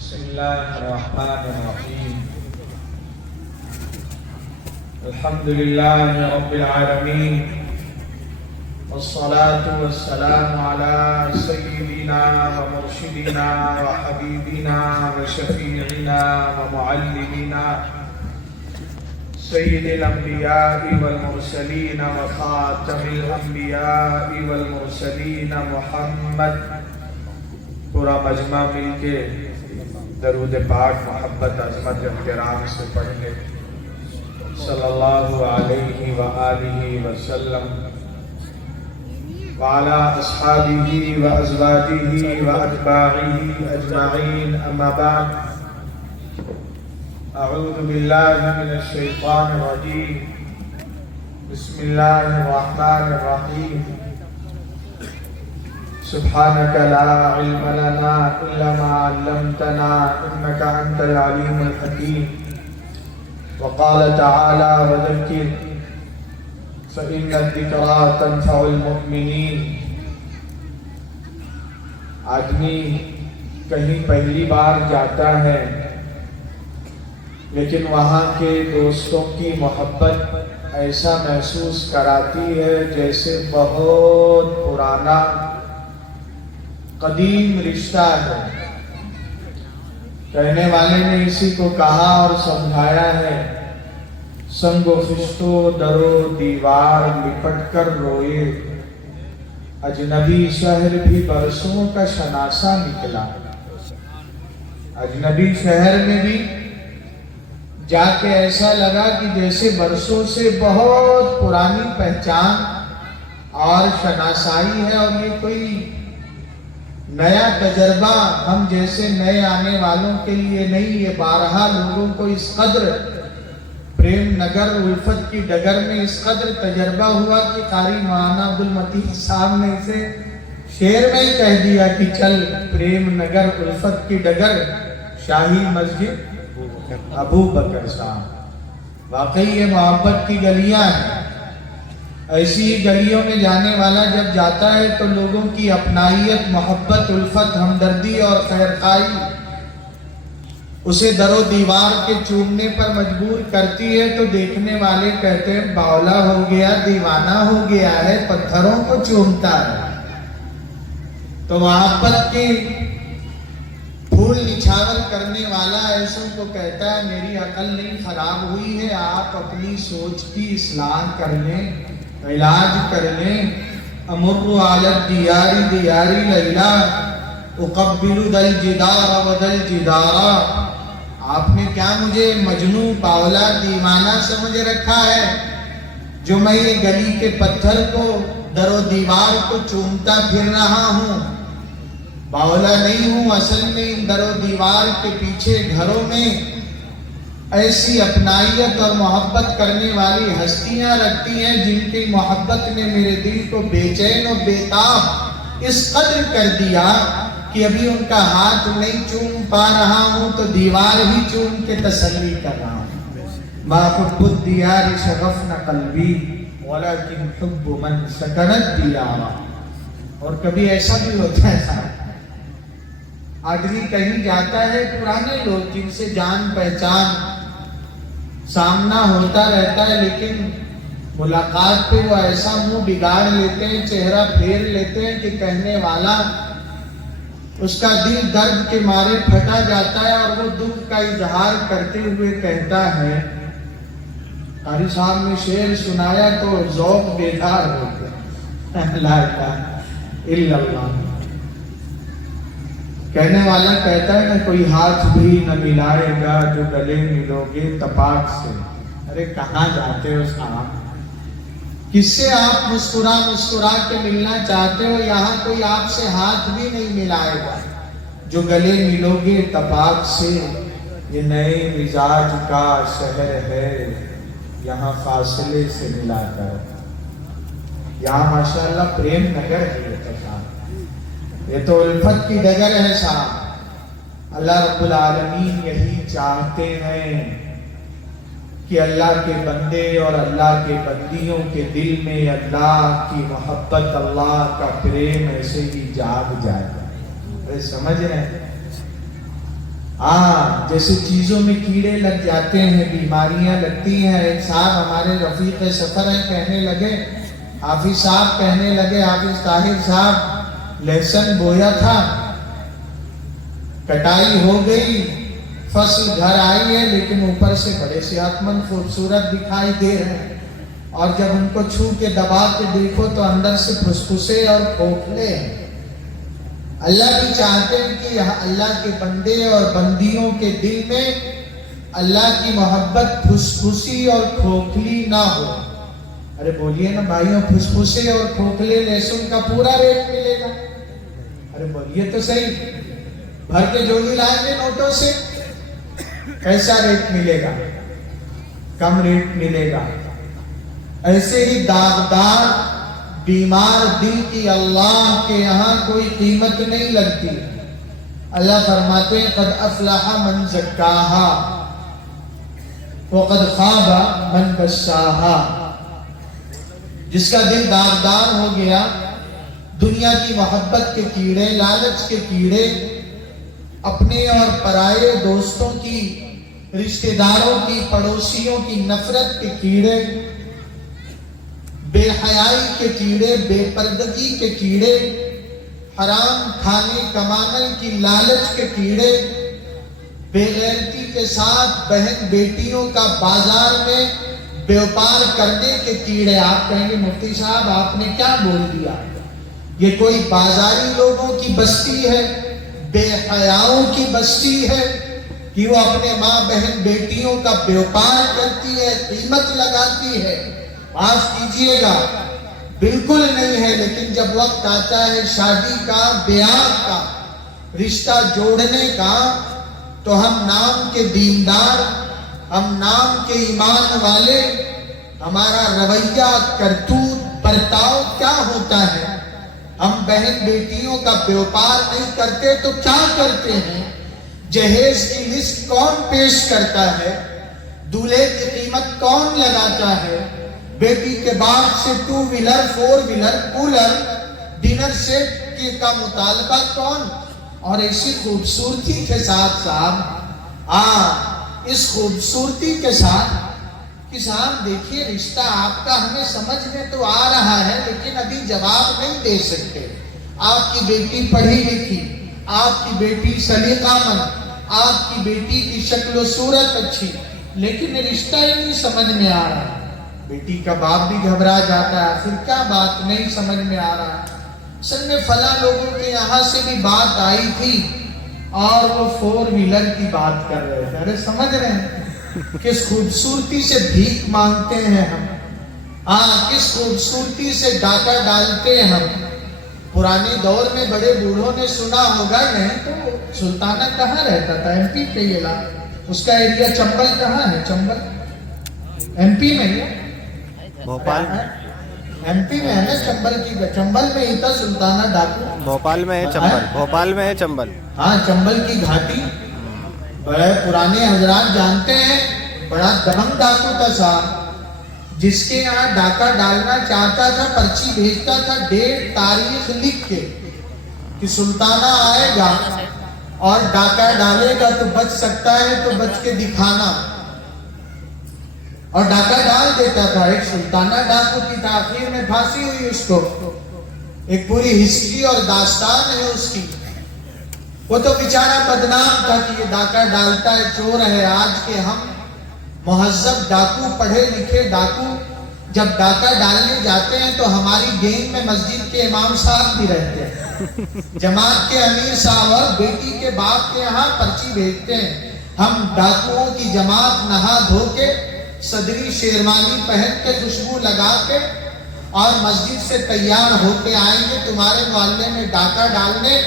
بسم الله الرحمن الرحيم. الحمد لله رب العالمين، والصلاة والسلام على سيدنا ومرشدنا وحبيبنا وشفيعنا ومعلمنا سيد الأنبياء والمرسلين وخاتم الأنبياء والمرسلين محمد. پورا مجمع مل کے درود پاک محبت عظمت احترام سے پڑھ لے. صلی اللہ علیہ وآلہ وسلم وعلی اصحابہ وازواجہ واتباعہ اجمعین. اما بعد، اعوذ باللہ من الشیطان الرجیم. بسم اللہ الرحمن الرحیم. سبحانك لا علم لنا إلا ما علمتنا إنك أنت العليم الحكيم. وقال تعالى: وذكر فإن الذكرى تنفع المؤمنين. آدمی کہیں پہلی بار جاتا ہے لیکن وہاں کے دوستوں کی محبت ایسا محسوس کراتی ہے جیسے بہت پرانا قدیم رشتہ ہے. کہنے والے نے اسی کو کہا اور سمجھایا ہے: سنگ و خشت و در و دیوار لپٹ کر روئے، اجنبی شہر بھی برسوں کا شناسا نکلا. اجنبی شہر میں بھی جا کے ایسا لگا کہ جیسے برسوں سے بہت پرانی پہچان اور شناسائی ہے، اور یہ کوئی نیا تجربہ ہم جیسے نئے آنے والوں کے لیے نہیں. یہ بارہا لوگوں کو اس قدر پریم نگر الفت کی ڈگر میں اس قدر تجربہ ہوا کہ قاری مولانا عبدالمتین صاحب نے اسے شعر میں ہی کہہ دیا کہ چل پریم نگر الفت کی ڈگر شاہی مسجد ابو بکر صاحب. واقعی یہ محبت کی گلیاں ہیں. ایسی گلیوں میں جانے والا جب جاتا ہے تو لوگوں کی اپنائیت، محبت، الفت، ہمدردی اور خیرخواہی اسے در و دیوار کے چومنے پر مجبور کرتی ہے. تو دیکھنے والے کہتے ہیں باولا ہو گیا، دیوانہ ہو گیا ہے، پتھروں کو چومتا ہے. تو محبت کی پھول نچھاور کرنے والا ایسوں کو کہتا ہے میری عقل نہیں خراب ہوئی ہے، آپ اپنی سوچ کی اصلاح کر لیں، علاج کر لیں. امر علی الدیار دیاری لیلا اقبل دل جدار و دل جدارا. آپ نے کیا مجھے مجنون، باولا، دیوانہ سمجھ رکھا ہے جو میں یہ گلی کے پتھر کو، در و دیوار کو چومتا پھر رہا ہوں؟ باولا نہیں ہوں. اصل میں ان در و دیوار کے پیچھے گھروں میں ایسی اپنائیت اور محبت کرنے والی ہستیاں رکھتی ہیں جن کی محبت نے میرے دل کو بے چین و بیتاب اس قدر کر دیا کہ ابھی ان کا ہاتھ نہیں چوم پا رہا ہوں تو دیوار ہی چوم کے تسلی کر رہا ہوں. ما حب الدیار شغفن قلبی ولکن حب من سکنت دیارا. اور کبھی ایسا بھی ہوتا ہے صاحب، آدمی کہیں جاتا ہے، پرانے لوگ جن سے جان پہچان سامنا ہوتا رہتا ہے، لیکن ملاقات پہ وہ ایسا منہ بگاڑ لیتے ہیں، چہرہ پھیر لیتے ہیں کہ کہنے والا اس کا دل درد کے مارے پھٹا جاتا ہے اور وہ دکھ کا اظہار کرتے ہوئے کہتا ہے. قاری صاحب نے شعر سنایا تو ذوق بیدار ہو گیا. لا الہ الا اللہ. کہنے والا کہتا ہے نہ کوئی ہاتھ بھی نہ ملائے گا جو گلے ملو گے تپاک سے. ارے کہاں جاتے ہو صاحب؟ کس سے آپ مسکرا مسکرا کے ملنا چاہتے ہو؟ یہاں کوئی آپ سے ہاتھ بھی نہیں ملائے گا جو گلے ملو گے تپاک سے. یہ نئے مزاج کا شہر ہے، یہاں فاصلے سے ملا کر. یہاں ماشاءاللہ پریم نگر ہے. یہ تو الفت کی ڈگر ہے صاحب. اللہ رب العالمین یہی چاہتے ہیں کہ اللہ کے بندے اور اللہ کے بندیوں کے دل میں اللہ کی محبت، اللہ کا پریم ایسے ہی جاگ جائے. سمجھ رہے ہیں؟ جیسے چیزوں میں کیڑے لگ جاتے ہیں، بیماریاں لگتی ہیں. ایک صاحب ہمارے رفیق سفر ہیں، کہنے لگے، حافظ صاحب کہنے لگے، حافظ طاہر صاحب لہسن بویا تھا، کٹائی ہو گئی، فصل گھر آئی ہے، لیکن اوپر سے بڑے صحت مند خوبصورت دکھائی دے رہے ہیں، اور جب ان کو چھو کے دبا کے دیکھو تو اندر سے پھسپھسے اور کھوکھلے ہیں. اللہ بھی چاہتے ہیں کہ اللہ کے بندے اور بندیوں کے دل میں اللہ کی محبت پھسپھسی اور کھوکھلی نہ ہو. ارے بولیے نا بھائیوں، پھسپھسے اور کھوکھلے لہسن کا پورا ریٹ ملے گا؟ ارے بولیے تو صحیح، بھر کے جوڑی لائیں گے نوٹوں سے، کیسا ریٹ ملے گا؟ کم ریٹ ملے گا. ایسے ہی داغدار بیمار دل کی اللہ کے یہاں کوئی قیمت نہیں لگتی. اللہ فرماتے ہیں قد افلح من زکاہا وقد خاب من دساہا. جس کا دل داغدار ہو گیا، دنیا کی محبت کے کیڑے، لالچ کے کیڑے، اپنے اور پرائے دوستوں کی، رشتہ داروں کی، پڑوسیوں کی نفرت کے کیڑے، بے حیائی کے کیڑے، بے پردگی کے کیڑے، حرام کھانے کمانے کی لالچ کے کیڑے، بے غیرتی کے ساتھ بہن بیٹیوں کا بازار میں بیوپار کرنے کے کیڑے. آپ کہیں گے مفتی صاحب آپ نے کیا بول دیا؟ یہ کوئی بازاری لوگوں کی بستی ہے، بے حیاؤں کی بستی ہے کہ وہ اپنے ماں بہن بیٹیوں کا بیوپار کرتی ہے، قیمت لگاتی ہے. معاف کیجئے گا، بالکل نہیں ہے. لیکن جب وقت آتا ہے شادی کا، بیاہ کا، رشتہ جوڑنے کا، تو ہم نام کے دیندار، ہم نام کے ایمان والے، ہمارا رویہ، کرتوت، برتاؤ کیا ہوتا ہے؟ ہم بہن بیٹیوں کا بیوپار نہیں کرتے تو کیا کرتے ہیں؟ جہیز کی لسٹ کون پیش کرتا ہے؟ دولہے کی قیمت کون لگاتا ہے؟ بیٹی کے باپ سے 2 wheeler 4 wheeler cooler dinner set کا مطالبہ کون؟ اور ایسی خوبصورتی کے ساتھ صاحب، اس خوبصورتی کے ساتھ کہ صاحب دیکھیے رشتہ آپ کا ہمیں سمجھ میں تو آ رہا ہے، لیکن ابھی جواب نہیں دے سکتے. آپ کی بیٹی پڑھی لکھی، آپ کی بیٹی سلیقہ مند، آپ کی بیٹی کی شکل و صورت اچھی، لیکن رشتہ ہی نہیں سمجھ میں آ رہا. بیٹی کا باپ بھی گھبرا جاتا ہے، پھر کیا بات نہیں سمجھ میں آ رہا. اصل میں فلاں لوگوں کے یہاں سے بھی بات آئی تھی اور وہ 4 ویلر کی بات کر رہے تھے. ارے سمجھ رہے ہیں کس خوبصورتی سے بھیک مانگتے ہیں ہم، کس خوبصورتی سے ڈاکہ ڈالتے ہیں ہم. پرانے دور میں بڑے بوڑھوں نے سنا ہوگا، نہیں تو سلطانہ کہاں رہتا تھا؟ ایم پی کے علاقہ، اس کا ایریا چمبل کہاں ہے؟ چمبل ایم پی میں ہے، بھوپال ایم پی میں ہے نا. چمبل میں ہی تھا سلطانہ ڈاکو. بھوپال میں ہے چمبل، بھوپال میں ہے چمبل. ہاں چمبل کی گھاٹی، بڑے پرانے حضرات جانتے ہیں، بڑا دمنگ ڈاکو تھا صاحب، جس کے یہاں ڈاکہ ڈالنا چاہتا تھا پرچی بھیجتا تھا، ڈیٹ تاریخ لکھ کے کہ سلطانہ آئے گا اور ڈاکہ ڈالے گا تو بچ سکتا ہے تو بچ کے دکھانا، اور ڈاکہ ڈال دیتا تھا. ایک سلطانہ ڈاکو کی تاخیر میں پھانسی ہوئی اس کو، ایک پوری ہسٹری اور داستان ہے اس کی. وہ تو بیچارہ بدنام تھا کہ یہ ڈاکہ ڈالتا ہے، چور ہے. آج کے ہم مہذب ڈاکو، پڑھے لکھے ڈاکو جب ڈاکہ ڈالنے جاتے ہیں تو ہماری گینگ میں مسجد کے امام صاحب بھی رہتے ہیں، جماعت کے امیر صاحب اور بیٹی کے باپ کے یہاں پرچی بھیجتے ہیں. ہم ڈاکوؤں کی جماعت نہا دھو کے، صدری شیروانی پہن کے، خوشبو لگا کے اور مسجد سے تیار ہو کے آئیں گے تمہارے محلے میں ڈاکہ ڈالنے.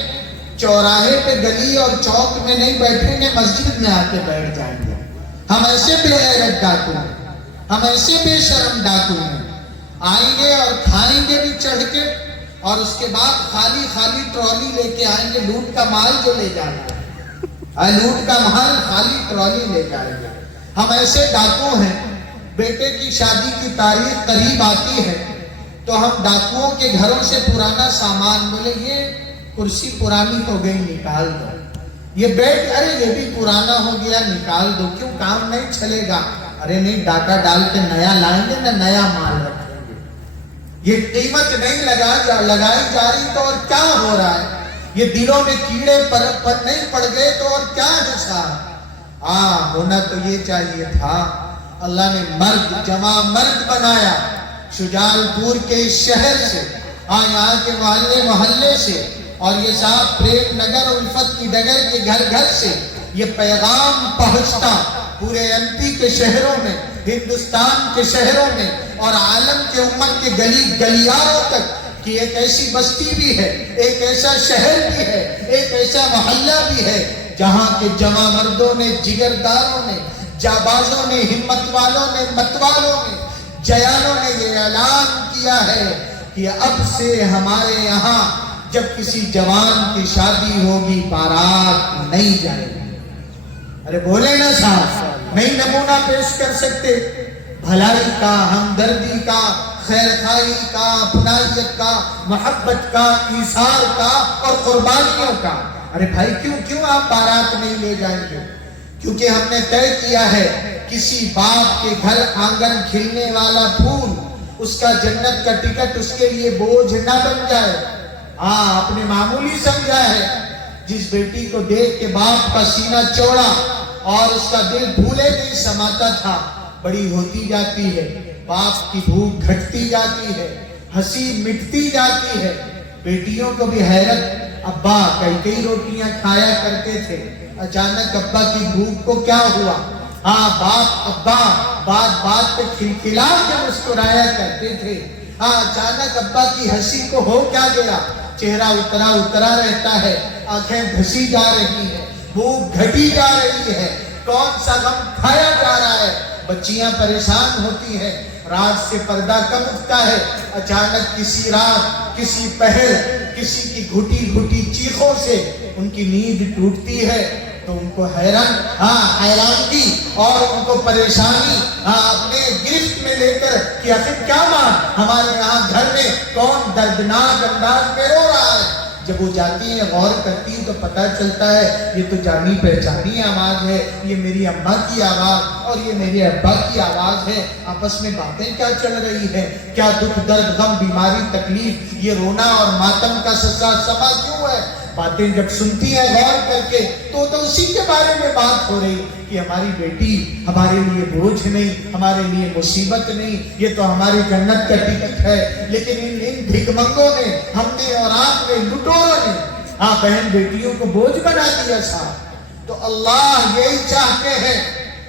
چوراہے پہ گلی اور چوک میں نہیں بیٹھیں گے، مسجد میں آ کے بیٹھ جائیں گے. ہم ایسے بے غیرت ڈاکو ہیں، ہم ایسے بے شرم ڈاکو ہیں. آئیں گے اور کھائیں گے بھی چڑھ کے، اور اس کے بعد خالی خالی ٹرالی لے کے آئیں گے. لوٹ کا مال جو لے جانا ہے، لوٹ کا مال خالی ٹرالی لے جائیں گے. ہم ایسے ڈاکو ہیں. بیٹے کی شادی کی تاریخ قریب آتی ہے تو ہم ڈاکوؤں کے گھروں سے پرانا سامان، بولے یہ کرسی پرانی ہو گئی نکال دو، یہ بیٹھ ارے یہ بھی پرانا ہو گیا نکال دو, کیوں کام نہیں چلے گا؟ ارے نہیں, ڈاٹا ڈال کے نیا لائیں گے نہ نیا مال رکھیں گے. یہ قیمت نہیں لگائی جا رہی تو اور کیا ہو رہا ہے؟ یہ دلوں میں کیڑے پر نہیں پڑ گئے تو اور کیا ہے صاحب؟ ہونا تو یہ چاہیے تھا. اللہ نے مرد جمع مرد بنایا شجال پور کے اس شہر سے, یہاں کے محلے سے, اور یہ صاحب پریم نگر الفت کی ڈگر کے گھر گھر سے یہ پیغام پہنچتا پورے ایم پی کے شہروں میں, ہندوستان کے شہروں میں اور عالم کے امت کے گلی گلیاروں تک کہ ایک ایسی بستی بھی ہے, ایک ایسا شہر بھی ہے, ایک ایسا محلہ بھی ہے جہاں کے جمع مردوں نے, جگرداروں نے, جابازوں نے, ہمت والوں نے, متوالوں نے, جیانوں نے یہ اعلان کیا ہے کہ اب سے ہمارے یہاں جب کسی جوان کی شادی ہوگی بارات نہیں جائے گی. ارے بولے نا صاحب, نہیں نمونہ پیش کر سکتے بھلائی کا, ہمدردی کا, خیر خواہی کا, اپنائیت کا, محبت کا, ایثار کا اور قربانیوں کا. ارے بھائی کیوں آپ بارات نہیں لے جائیں گے؟ کیونکہ ہم نے طے کیا ہے کسی باپ کے گھر آنگن کھلنے والا پھول اس کا جنت کا ٹکٹ اس کے لیے بوجھ نہ بن جائے. آپ نے معمولی سمجھا ہے. جس بیٹی کو دیکھ کے باپ کا سینہ چوڑا اور اس کا دل بھولے نہیں سماتا تھا, بڑی ہوتی جاتی ہے, باپ کی بھوک گھٹتی جاتی ہے, ہنسی مٹتی جاتی ہے. بیٹیوں کو بھی حیرت, ابا کئی روٹیاں کھایا کرتے تھے, اچانک ابا کی بھوک کو کیا ہوا؟ باپ ابا بات پہ کھلکھلا کے مسکرایا کرتے تھے, اچانک ابا کی ہنسی کو ہو کیا گیا؟ چہرہ اترا رہتا ہے, آنکھیں دھسی جا رہی ہیں, بھوک گھٹی جا رہی ہے, کون سا غم کھایا جا رہا ہے. بچیاں پریشان ہوتی ہیں, رات سے پردہ کم اٹھتا ہے, اچانک کسی رات, کسی پہر, کسی کی گھٹی گھٹی چیخوں سے ان کی نیند ٹوٹتی ہے تو ان کو حیرانگی اور ان کو پریشانی اپنے گرفت میں لے کر کہ آخر کیا ماں ہمارے یہاں گھر میں کون دردناک انداز میں رو رہا ہے. جب وہ جاتی ہے, غور کرتی ہے تو پتہ چلتا ہے یہ تو جانی پہچانی آواز ہے, یہ میری اماں کی آواز اور یہ میرے ابا کی آواز ہے. آپس میں باتیں کیا چل رہی ہیں, کیا دکھ درد غم بیماری تکلیف, یہ رونا اور ماتم کا سما کیوں ہے؟ باتیں جب سنتی ہے غور کر کے تو اسی کے بارے میں بات ہو رہی کہ ہماری بیٹی ہمارے لیے بوجھ نہیں, ہمارے لیے مصیبت نہیں, یہ تو ہماری جنت کا ٹکٹ ہے. لیکن ان بھکمنگوں نے, ہم نے اور آپ نے, لٹوروں نے بہن بیٹیوں کو بوجھ بنا دیا صاحب. تو اللہ یہی چاہتے ہیں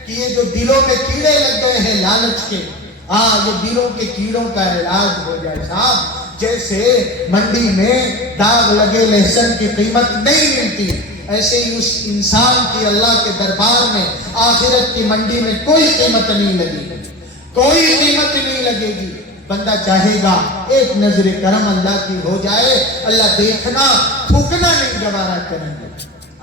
کہ یہ جو دلوں میں کیڑے لگ گئے ہیں لالچ کے, یہ دلوں کے کیڑوں کا علاج ہو جائے صاحب. جیسے منڈی میں داغ لگے لہسن کی قیمت نہیں ملتی, ایسے ہی اس انسان کی اللہ کے دربار میں آخرت کی منڈی میں کوئی قیمت نہیں لگے گی, کوئی قیمت نہیں لگے گی. بندہ چاہے گا ایک نظر کرم اللہ کی ہو جائے, اللہ دیکھنا تھوکنا نہیں گوارا کریں گے.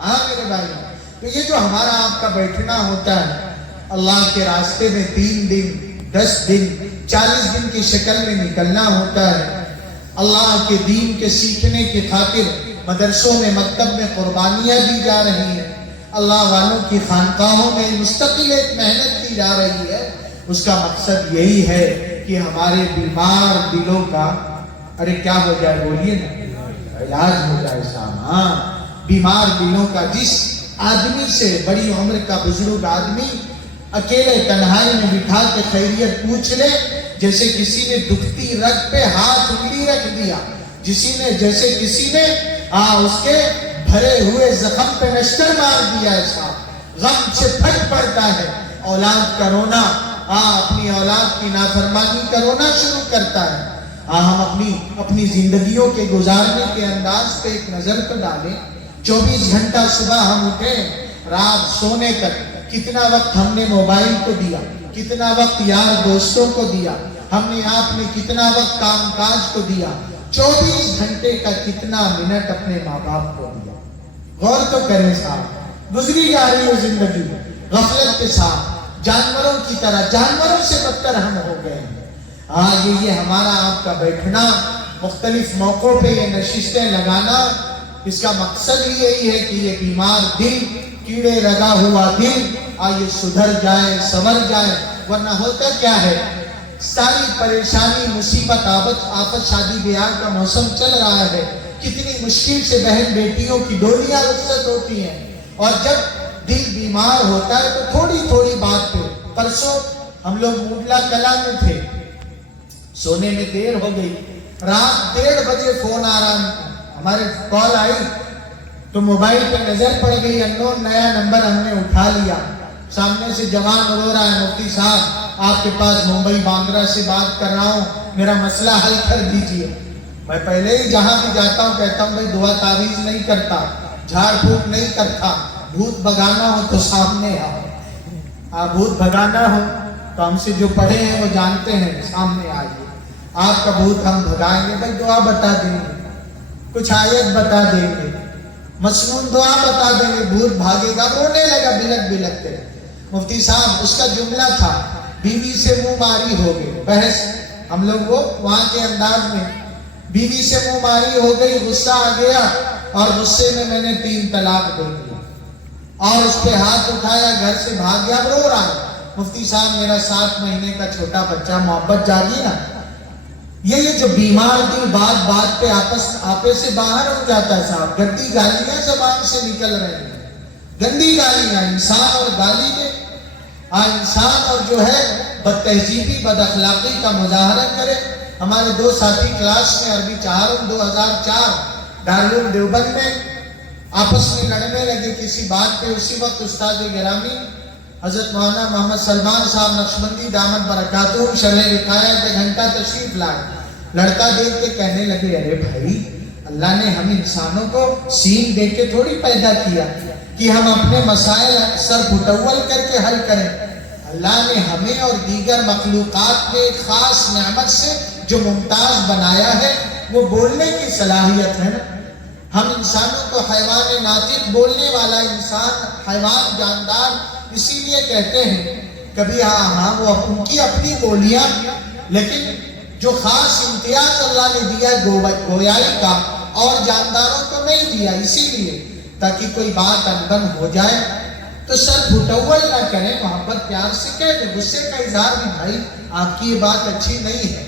میرے بھائی, تو یہ جو ہمارا آپ کا بیٹھنا ہوتا ہے اللہ کے راستے میں 3 دن 10 دن 40 دن کی شکل میں نکلنا ہوتا ہے, اللہ کے دین کے سیکھنے کی خاطر مدرسوں میں, مکتب میں قربانیاں دی جا رہی ہیں, اللہ والوں کی خانقاہوں میں مستقل ایک محنت کی جا رہی ہے. اس کا مقصد یہی ہے کہ ہمارے بیمار دلوں کا, ارے کیا ہو جائے بولیے نا, علاج ہو جائے صاحب. بیمار دلوں کا, جس آدمی سے بڑی عمر کا بزرگ آدمی اکیلے تنہائی میں بٹھا کے خیریت پوچھ لے, جیسے کسی نے دکھتی رگ پہ ہاتھ انگلی رکھ دیا, جیسے کسی نے اس کے بھرے ہوئے زخم پہ نشتر مار دیا ہے صاحب. غم سے پھٹ پڑتا ہے, اولاد کا رونا, اپنی اولاد کی نافرمانی کا رونا شروع کرتا ہے. ہم اپنی زندگیوں کے گزارنے کے انداز پہ ایک نظر تو ڈالیں. 24 گھنٹہ صبح ہم اٹھیں رات سونے تک کتنا وقت ہم نے موبائل کو دیا, کتنا وقت یار دوستوں کو دیا, ہم نے آپ نے کتنا وقت کام کاج کو دیا, 24 گھنٹے کا کتنا منٹ اپنے ماں باپ کو دیا. غور تو کریں صاحب, گزری جا رہی ہے زندگی غفلت کے ساتھ, جانوروں کی طرح, جانوروں سے بدتر ہم ہو گئے ہیں. یہ ہمارا آپ کا بیٹھنا, مختلف موقعوں پہ یہ نشستیں لگانا, اس کا مقصد ہی یہی ہے کہ یہ بیمار دل، کیڑے لگا ہوا دل آئیے سدھر جائے، سنور جائے. ورنہ ہوتا کیا ہے، ساری پریشانی، مصیبت، آفت، شادی بیاہ کا موسم چل رہا ہے، کتنی مشکل سے بہن بیٹیوں کی ڈولیاں رخصت ہوتی ہیں، اور جب دل بیمار ہوتا ہے تو تھوڑی تھوڑی بات پہ. پرسوں ہم لوگ موڈلا کلا میں تھے، سونے میں دیر ہو گئی، رات 1:30 بجے فون آ رہا، ہمارے کال آئی تو موبائل پہ نظر پڑ گئی، انون نیا نمبر، ہم نے اٹھا لیا. سامنے سے جوان رو رہا ہے، مفتی صاحب آپ کے پاس ممبئی باندرا سے بات کر رہا ہوں، میرا مسئلہ حل کر دیجئے. میں پہلے ہی جہاں بھی جاتا ہوں کہتا ہوں بھائی دعا تعویذ نہیں کرتا، جھاڑ پھوک نہیں کرتا، بھوت بھگانا ہو تو سامنے آؤ. بھوت بھگانا ہو تو ہم سے جو پڑھے ہیں وہ جانتے ہیں، سامنے آئیے، آپ کا بھوت ہم بھگائیں گے. بھائی دعا بتا دیں گے، کچھ آیت بتا دیں گے، مسنون دعا بتا دیں گے، بھوت بھاگے گا. رونے لگا بلک بلک کے. مفتی صاحب اس کا جملہ تھا بیوی سے منہ ماری ہو گئی، بحث ہم لوگ وہ وہاں کے انداز میں، بیوی سے منہ ماری ہو گئی، غصہ آ گیا اور غصے میں نے 3 طلاق دے دیا اور اس پہ ہاتھ اٹھایا، گھر سے بھاگ گیا. اب رو رہا ہے، مفتی صاحب میرا 7 مہینے کا چھوٹا بچہ، محبت جاگی نا. یہ جو بیمار دل بات بات پہ آپے سے باہر ہو جاتا ہے صاحب. گندی گالیاں زبان سے نکل رہے ہیں، گندی گالیاں، انسان اور گالی میں انسان اور جو ہے بد تہذیبی، بد اخلاقی کا مظاہرہ کرے. ہمارے 2 ساتھی کلاس میں عربی چہارم 2004 دارالعلوم دیوبند میں آپس میں لڑنے لگے کسی بات پہ. اسی وقت استاد گرامی حضرت مولانا محمد سلمان صاحب نقشبندی دامت برکاتہم شرح وقایت گھنٹہ تشریف لائے. لڑکا دیکھ کے کہنے لگے ارے بھائی اللہ نے ہم انسانوں کو سین دے کے تھوڑی پیدا کیا کہ ہم اپنے مسائل سر پھٹول کر کے حل کریں. اللہ نے ہمیں اور دیگر مخلوقات میں ایک خاص نعمت سے جو ممتاز بنایا ہے وہ بولنے کی صلاحیت ہے نا. ہم انسانوں کو حیوان ناطق، بولنے والا انسان، حیوان جاندار اسی لیے کہتے ہیں. کبھی ہاں وہ ان کی اپنی بولیاں، لیکن جو خاص امتیاز اللہ نے دیا گویائی کا اور جانداروں کو نہیں دیا، اسی لیے تاکہ کوئی بات انبن ہو جائے تو سر پھٹول نہ کریں، محبت پیار سے کہہ دیں. غصے کا اظہار بھی بھائی آپ کی یہ بات اچھی نہیں ہے.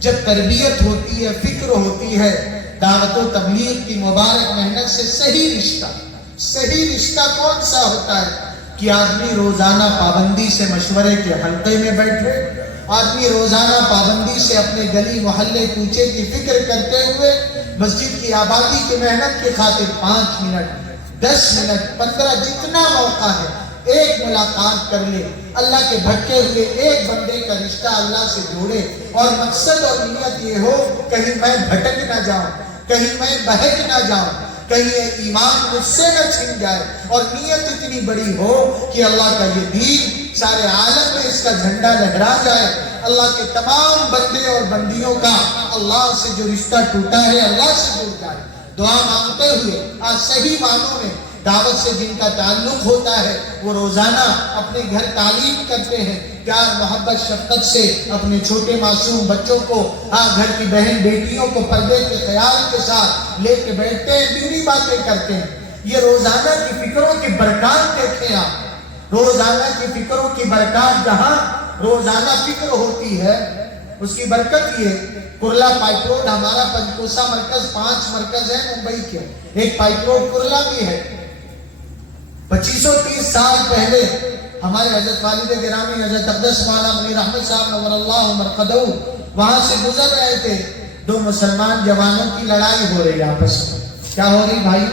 جب تربیت ہوتی ہے، فکر ہوتی ہے، دعوت و تبلیغ کی مبارک محنت سے صحیح رشتہ کون سا ہوتا ہے کہ آدمی روزانہ پابندی سے مشورے کے حلقے میں بیٹھے، آدمی روزانہ پابندی سے اپنے گلی محلے کوچے کی فکر کرتے ہوئے مسجد کی آبادی کی محنت کی خاطر 5 منٹ 10 منٹ 15 جتنا موقع ہے ایک ملاقات کر لے. اللہ کے بھٹکے ہوئے ایک بندے کا رشتہ اللہ سے جوڑے، اور مقصد اور نیت یہ ہو کہیں میں بھٹک نہ جاؤں، کہیں میں بہک نہ جاؤں، کہیں ایمان مجھ سے نہ چھن جائے، اور نیت اتنی بڑی ہو کہ اللہ کا یہ دین سارے عالم میں اس کا جھنڈا لہرا جائے. اللہ کے تمام بندے اور بندیوں کا اللہ سے جو رشتہ ٹوٹا ہے اللہ سے جڑ جائے. دعا مانگتے ہوئے آج صحیح معنوں میں دعوت سے جن کا تعلق ہوتا ہے وہ روزانہ اپنے گھر تعلیم کرتے ہیں، پیار محبت شفقت سے اپنے چھوٹے معصوم بچوں کو، گھر کی بہن بیٹیوں کو پردے کے خیال کے ساتھ لے کے بیٹھتے ہیں، دینی باتیں کرتے ہیں. یہ روزانہ کی فکروں کی برکات دیکھیں آپ. روزانہ کی فکروں کی برکات، جہاں روزانہ فکر ہوتی ہے اس کی برکت یہ. کرلا پائپ روڈ ہمارا پنچکوسا مرکز 5 مرکز ہے ممبئی کے، ایک پائپ روڈ کرلا بھی ہے. 2530 سال پہلے ہمارے حضرت والد گرامی حضرت اقدس مولانا منیر احمد صاحب نور اللہ مرقدہ وہاں سے گزر رہے تھے. 2 مسلمان جوانوں کی لڑائی ہو رہی آپس میں. کیا ہو رہی بھائی؟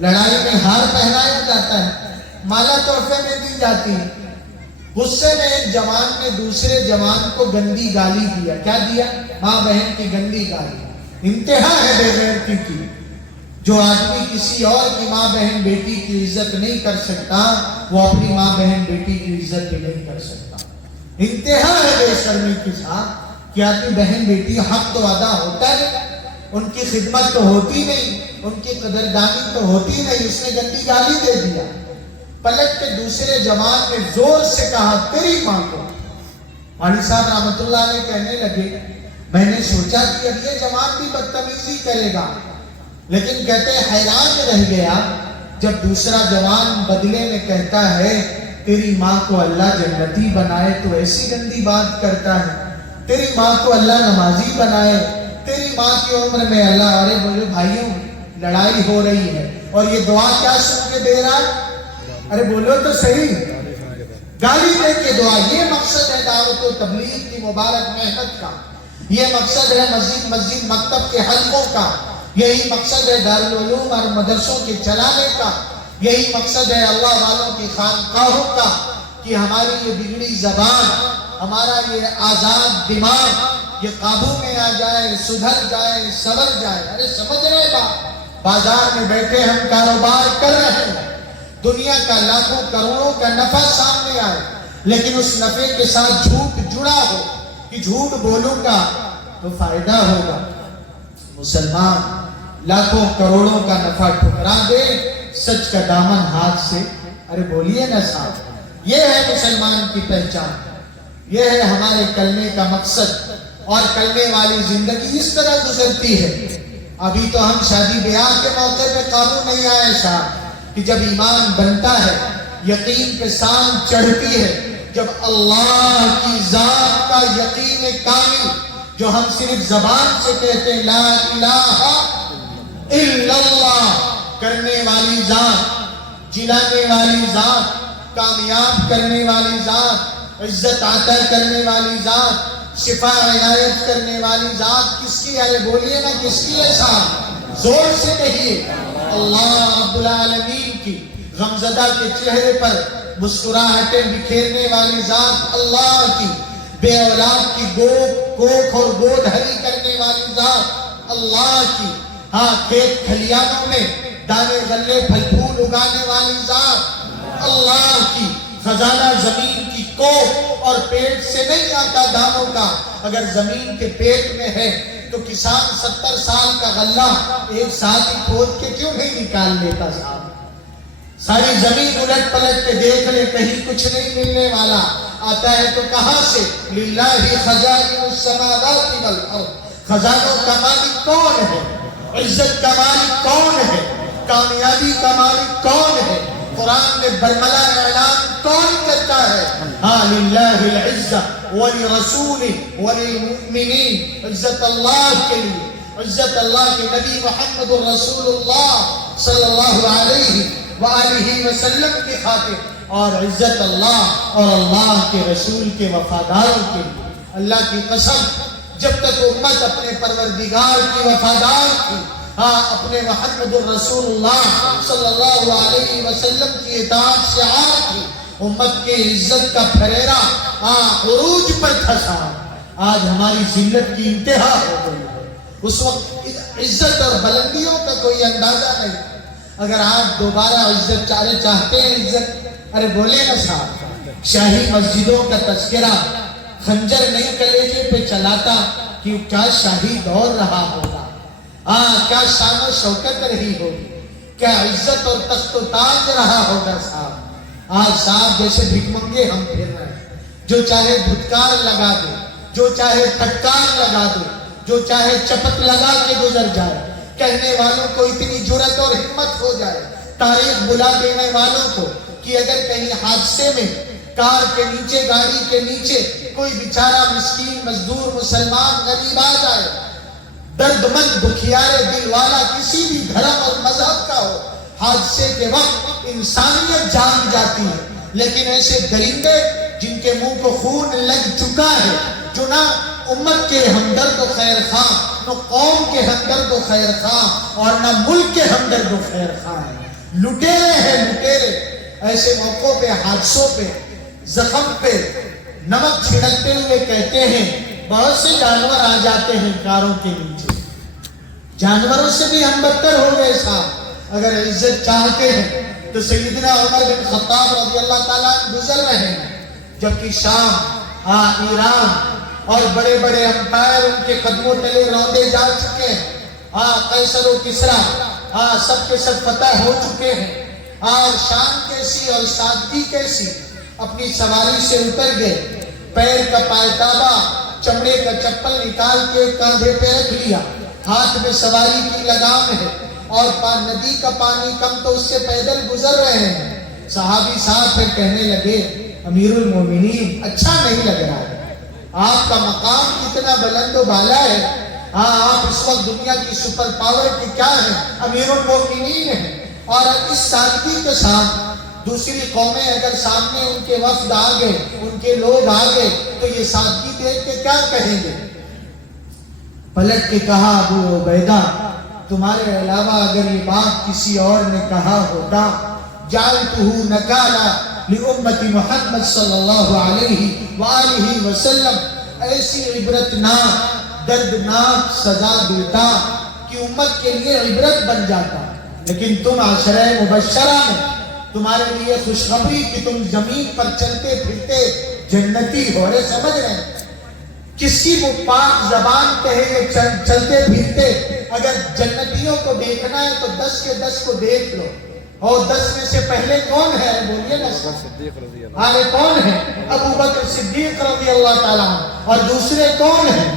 لڑائی میں ہار پہنایا جاتا ہے، مالا تحفے میں دی جاتی ہے. غصے میں ایک جوان نے دوسرے جوان کو گندی گالی دیا. کیا دیا؟ ماں بہن کی گندی گالی. انتہا ہے بے غیرتی کی. جو آدمی کسی اور کی ماں بہن بیٹی کی عزت نہیں کر سکتا وہ اپنی ماں بہن بیٹی کی عزت بھی نہیں کر سکتا. انتہا ہے بے شرمی کے ساتھ کہ آدمی بہن بیٹی حق تو ادا ہوتا ہے، ان کی خدمت تو ہوتی نہیں، ان کی قدردانی تو ہوتی نہیں. اس نے گندی گالی دے دیا. پلٹ کے دوسرے جوان نے زور سے کہا تیری ماں کو. والی صاحب رحمت اللہ علیہ کہنے لگے میں نے سوچا کہ اب یہ جوان بھی بدتمیزی کرے گا لیکن کہتے ہیں حیران رہ گیا جب دوسرا جوان بدلے میں کہتا ہے تیری ماں کو اللہ جنتی بنائے تو ایسی گندی بات کرتا ہے، تیری ماں کو اللہ نمازی بنائے، تیری ماں کی عمر میں اللہ، ارے بولے بھائیوں لڑائی ہو رہی ہے اور یہ دعا کیا سن کے دے رہا ہے؟ ارے بولو تو صحیح، گالی دے کے دعا۔ یہ مقصد ہے دعوت و تبلیغ کی مبارک محنت کا، یہ مقصد ہے مسجد مکتب کے حلقوں کا، یہی مقصد ہے دارالعلوم اور مدرسوں کے چلانے کا، یہی مقصد ہے اللہ والوں کی خانقاہوں کا، کہ ہماری یہ بگڑی زبان، ہمارا یہ آزاد دماغ یہ قابو میں آ جائے، سدھر جائے، سبر جائے۔ ارے سمجھ رہے بات، بازار میں بیٹھے ہم کاروبار کر رہے ہیں، دنیا کا لاکھوں کروڑوں کا نفع سامنے آئے، لیکن اس نفع کے ساتھ جھوٹ جڑا ہو کہ جھوٹ بولوں گا تو فائدہ ہوگا۔ مسلمان لاکھوں کروڑوں کا نفع ٹھکرا دے، سچ کا دامن ہاتھ سے، ارے بولیے نا صاحب، یہ ہے مسلمان کی پہچان، یہ ہے ہمارے کلمے کا مقصد، اور کلمے والی زندگی اس طرح گزرتی ہے۔ ابھی تو ہم شادی بیاہ کے موقع پہ قابو نہیں آئے صاحب، کہ جب ایمان بنتا ہے، یقین کے سان چڑھتی ہے، جب اللہ کی ذات کا یقین کامل جو ہم صرف زبان سے کہتے ہیں لا الہ الا اللہ، کرنے والی ذات، جلانے والی ذات، کامیاب کرنے والی ذات، عزت عطا کرنے والی ذات، شفا عنایت کرنے والی ذات کس کی؟ ارے بولیے نا کس کی ہے صاحب، زور سے کہیے، اللہ رب العالمین کی۔ غمزدہ کے چہرے پر مسکراہٹیں بکھیرنے والی ذات اللہ کی، بے اولاد کی کوکھ اور گود ہری کرنے والی ذات اللہ کی، ہاں کھیت کھلیانوں میں دانے غلے پھل پھول اگانے والی ذات اللہ کی۔ خزانہ زمین کی کوکھ اور پیٹ سے نہیں آتا دانوں کا، اگر زمین کے پیٹ میں ہے تو کسان 70 سال کا غلہ ایک ساتھ ہی کھود کے کیوں نہیں نکال لیتا صاحب؟ ساری زمین الٹ پلٹ کے دیکھ لے، کہیں کچھ نہیں ملنے والا، آتا ہے تو کہاں سے؟ للہ خزائن السماوات والارض، خزانوں کا مالک کون ہے؟ عزت کا مالک کون ہے؟ کامیابی کا مالک کون ہے؟ قرآن میں برملا اعلان کون کرتا ہے؟ ہاں للہ العزت ولرسول وللمؤمنین، عزت اللہ کے لیے، عزت اللہ کے نبی محمد رسول اللہ صلی اللہ علیہ وآلہ وسلم کی خاطر، اور عزت اللہ اور اللہ کے رسول کے وفاداروں کے لیے۔ اللہ کی قسم، جب تک امت اپنے پروردگار کی وفادار تھی، ہاں اپنے محمد الرسول اللہ صلی اللہ علیہ وسلم کی اطاعت سے عار تھی، امت کے عزت کا پھریرا عروج پر تھا صاحب۔ آج ہماری ذلت کی انتہا ہو گئی ہے، اس وقت عزت اور بلندیوں کا کوئی اندازہ نہیں۔ اگر آپ دوبارہ عزت چاہتے ہیں عزت، ارے بولے نا صاحب، شاہی مسجدوں کا تذکرہ خنجر نہیں کلیجے پہ چلاتا کہ کیا شاہی دور رہا ہوگا، کیا شان و شوکت رہی ہوگی، کیا عزت اور تخت و تاج رہا ہوگا صاحب۔ آج صاحب جیسے بھکمنگے ہم پھر رہے ہیں، جو چاہے دھتکار لگا دے، جو چاہے پھٹکار لگا دے، جو چاہے چپت لگا کے گزر جائے، کہنے والوں کو اتنی جرت اور ہمت ہو جائے، تاریخ بلا دینے والوں کو، کہ اگر کہیں حادثے میں کار کے نیچے، گاڑی کے نیچے کوئی بیچارہ مسکین مزدور مسلمان غریب آ جائے، درد مند دکھیارے دل والا کسی بھی دھرم اور مذہب کا ہو، حادثے کے وقت انسانیت جاگ جاتی ہے، لیکن ایسے درندے جن کے منہ کو خون لگ چکا ہے، جو نہ امت کے ہمدرد و خیر خواہ، نہ قوم کے ہمدرد و خیر خواہ، اور نہ ملک کے ہمدرد و خیر خواہ ہیں، لٹیرے ہیں لٹیرے۔ ایسے موقعوں پہ، حادثوں پہ، زخم پہ نمک چھڑکتے ہوئے کہتے ہیں بہت سے جانور آ جاتے ہیں کاروں کے نیچے، جانوروں سے بھی ہم بدتر ہو گئے صاحب۔ اگر عزت چاہتے ہیں تو سیدنا عمر بن خطاب رضی اللہ تعالیٰ گزر رہے ہیں، جبکہ شام، ایران اور بڑے بڑے امپائر ان کے قدموں تلے روندے جا چکے ہیں، قیصر و کسریٰ سب کے سب فتح ہو چکے ہیں، اور شان کیسی اور سادگی کیسی، اپنی سواری سے اتر گئے، پیر کا پائتابہ چمڑے کا چپل نکال کے کاندھے پہ رکھ لیا، ہاتھ میں سواری کی لگام ہے، اور ندی کا پانی کم تو اس سے پیدل گزر رہے ہیں. صحابی صاحب پھر کہنے لگے امیر المومنین اچھا نہیں لگ رہا ہے, آپ کا مقام کتنا بلند و بالا ہے. ہاں آپ اس وقت دنیا کی سپر پاور کی کیا ہیں, امیر المومنین ہیں, اور اس سادگی کے ساتھ دوسری قومیں اگر سامنے ان کے وفد آ گئے, ان کے لوگ آ گئے, تو یہ سادگی دیکھ کے کیا کہیں گے. پلٹ کے کہا ابو عبیدہ تمہارے علاوہ اگر یہ بات کسی اور نے کہا ہوتا جعلتہ نکالا لامت محمد صلی اللہ علیہ وآلہ وسلم, ایسی عبرتناک دردناک سزا دیتا کہ امت کے لیے عبرت بن جاتا. لیکن تم عشرہ مبشرہ میں تمہارے لیے خوشخبری کہ تم زمین پر چلتے پھرتے جنتی ہو رہے. سمجھ رہے ہیں کسی کو پاک زبان کہے چلتے پھرتے, اگر جنتیوں کو دیکھنا ہے تو 10 کے 10 کو دیکھ لو, اور 10 میں سے پہلے کون ہے بولیے نا, آگے کون ہے ابو بکر صدیق رضی اللہ تعالیٰ, اور دوسرے کون ہیں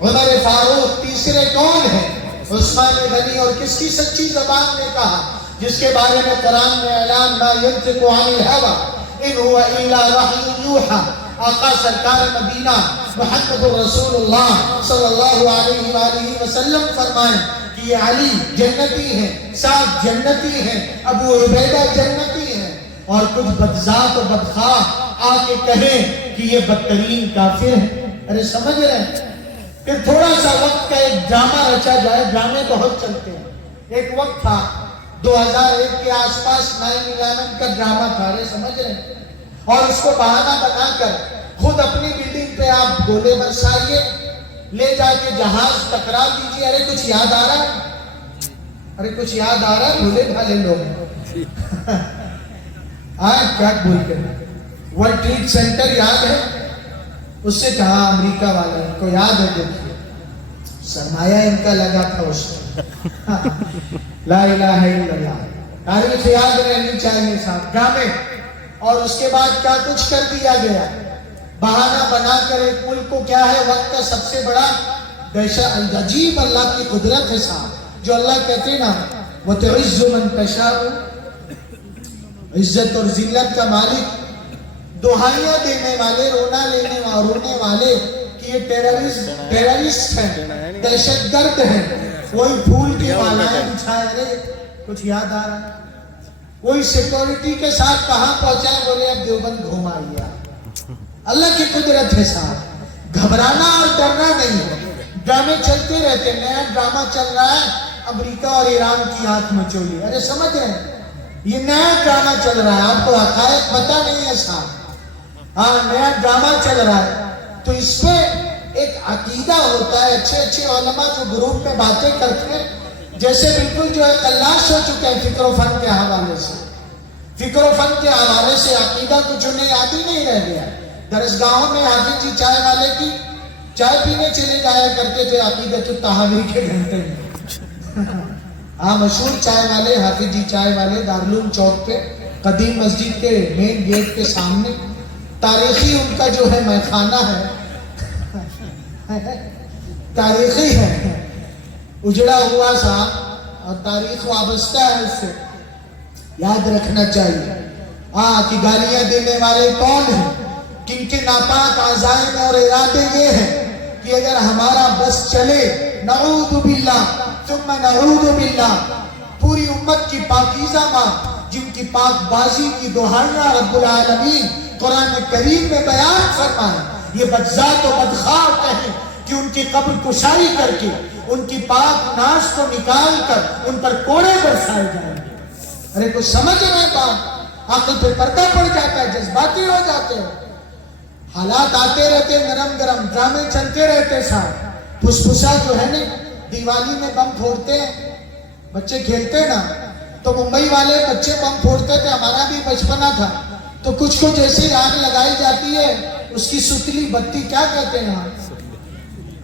عمر فاروق, تیسرے کون ہیں عثمان غنی. اور کس کی سچی زبان نے کہا جس کے بارے میں قرآن میں اعلان ما ينطق عن الهوى ان هو الا وحی یوحى. آقا سرکار مدینہ محمد رسول اللہ صلی اللہ علیہ وآلہ وسلم فرمائیں کہ یہ علی جنتی ہیں, سعد جنتی ہیں, ابو عبیدہ جنتی ہیں, اور کچھ بدذات و بدخواہ آ کے کہیں کہ یہ بدترین کافر ہیں. ارے سمجھ رہے ہیں پھر تھوڑا سا وقت کا ایک ڈرامہ رچا جائے. ڈرامے بہت چلتے ہیں. ایک وقت تھا 2001 کے آس پاس 9/11 کا ڈرامہ تھا. ارے سمجھ رہے ہیں, اور اس کو بہانہ بنا کر خود اپنی بلڈنگ پہ آپ گولے برسائیے, لے جا کے جہاز ٹکرا دیجیے. ارے کچھ یاد آ رہا ہے, ارے کچھ یاد آ رہا ہے, بھولے بھالے لوگ کیا بول کر ورلڈ ٹریڈ سینٹر یاد ہے, اس سے کہا امریکہ والے ان کو یاد ہے, دیکھیے سرمایہ ان کا لگا تھا اس میں. لا الہ الا اللہ, تاریخ یاد رہنی چاہیے صاحب. ڈرامے اور اس کے بعد کیا کچھ کر دیا گیا, بہانہ بنا کر ایک ملک کو کیا ہے وقت کا سب سے بڑا دہشت. عجیب اللہ کی قدرت ہے صاحب, جو اللہ کہتے ہیں نا وَتُعِزُّ مَن تَشَاءُ, عزت اور ذلت کا مالک, دہائیاں دینے والے, رونے والے کہ یہ ٹیررسٹ ہیں, دہشت گرد ہیں, وہی پھول کی مالائیں بچھائے. رہے کچھ یاد آ رہا ہے, وہی سیکورٹی کے ساتھ کہاں پہنچائے, بولے اب دیوبند گھمائیے. اللہ کی قدرت ہے صاحب, گھبرانا اور ڈرنا نہیں ہے. ڈرامے چلتے رہتے, نیا ڈرامہ چل رہا ہے امریکہ اور ایران کی آنکھ مچولی. ارے سمجھ رہے ہیں یہ نیا ڈرامہ چل رہا ہے, آپ کو حقائق پتہ نہیں ہے صاحب. ہاں نیا ڈرامہ چل رہا ہے, تو اس پہ ایک عقیدہ ہوتا ہے. اچھے اچھے علماء جو گروپ میں باتیں کرتے ہیں جیسے بالکل جو ہے تلاش ہو چکے ہیں فکر و فن کے حوالے سے. فکر و فن کے حوالے سے عقیدہ کچھ انہیں یاد ہی نہیں رہ گیا. درسگاہوں میں حافظ جی چائے والے کی چائے پینے چلے جایا کرتے تھے عقیدۃ التحاوی کے گھنٹے میں. ہاں مشہور چائے والے حافظ جی چائے والے دارالعلوم چوک پہ قدیم مسجد کے مین گیٹ کے سامنے, تاریخی ان کا جو ہے میخانہ ہے, تاریخی ہے, اجڑا ہوا سا اور تاریخ وابستہ ہے اس سے, یاد رکھنا چاہیے. کہ گالیاں دینے والے کون ہیں, کن کے ناپاک عزائم اور ارادے یہ ہیں کہ اگر ہمارا بس چلے نعوذ باللہ ثم نعوذ باللہ, پوری امت کی پاکیزہ ماں جن کی پاک بازی کی دہائیاں رب العالمین قرآن کریم میں بیان فرمائے, یہ بدذات و بدخواہ کہیں کہ ان کی قبر کشائی کر کے ان کی پاک ناش کو نکال کر ان پر کوڑے برسائے جائیں گے. ارے کچھ سمجھ رہے بات, عقل پہ پردہ پڑ جاتا ہے, جذباتی ہو جاتے ہیں. حالات آتے رہتے, نرم گرم ڈرامے چلتے رہتے صاحب. پھسپھسا جو ہے نا دیوالی میں بم پھوڑتے ہیں, بچے کھیلتے نا, تو ممبئی والے بچے بم پھوڑتے تھے, ہمارا بھی بچپنا تھا. تو کچھ کو جیسے آگ لگائی جاتی ہے اس کی ستلی بتی کیا کہتے ہیں,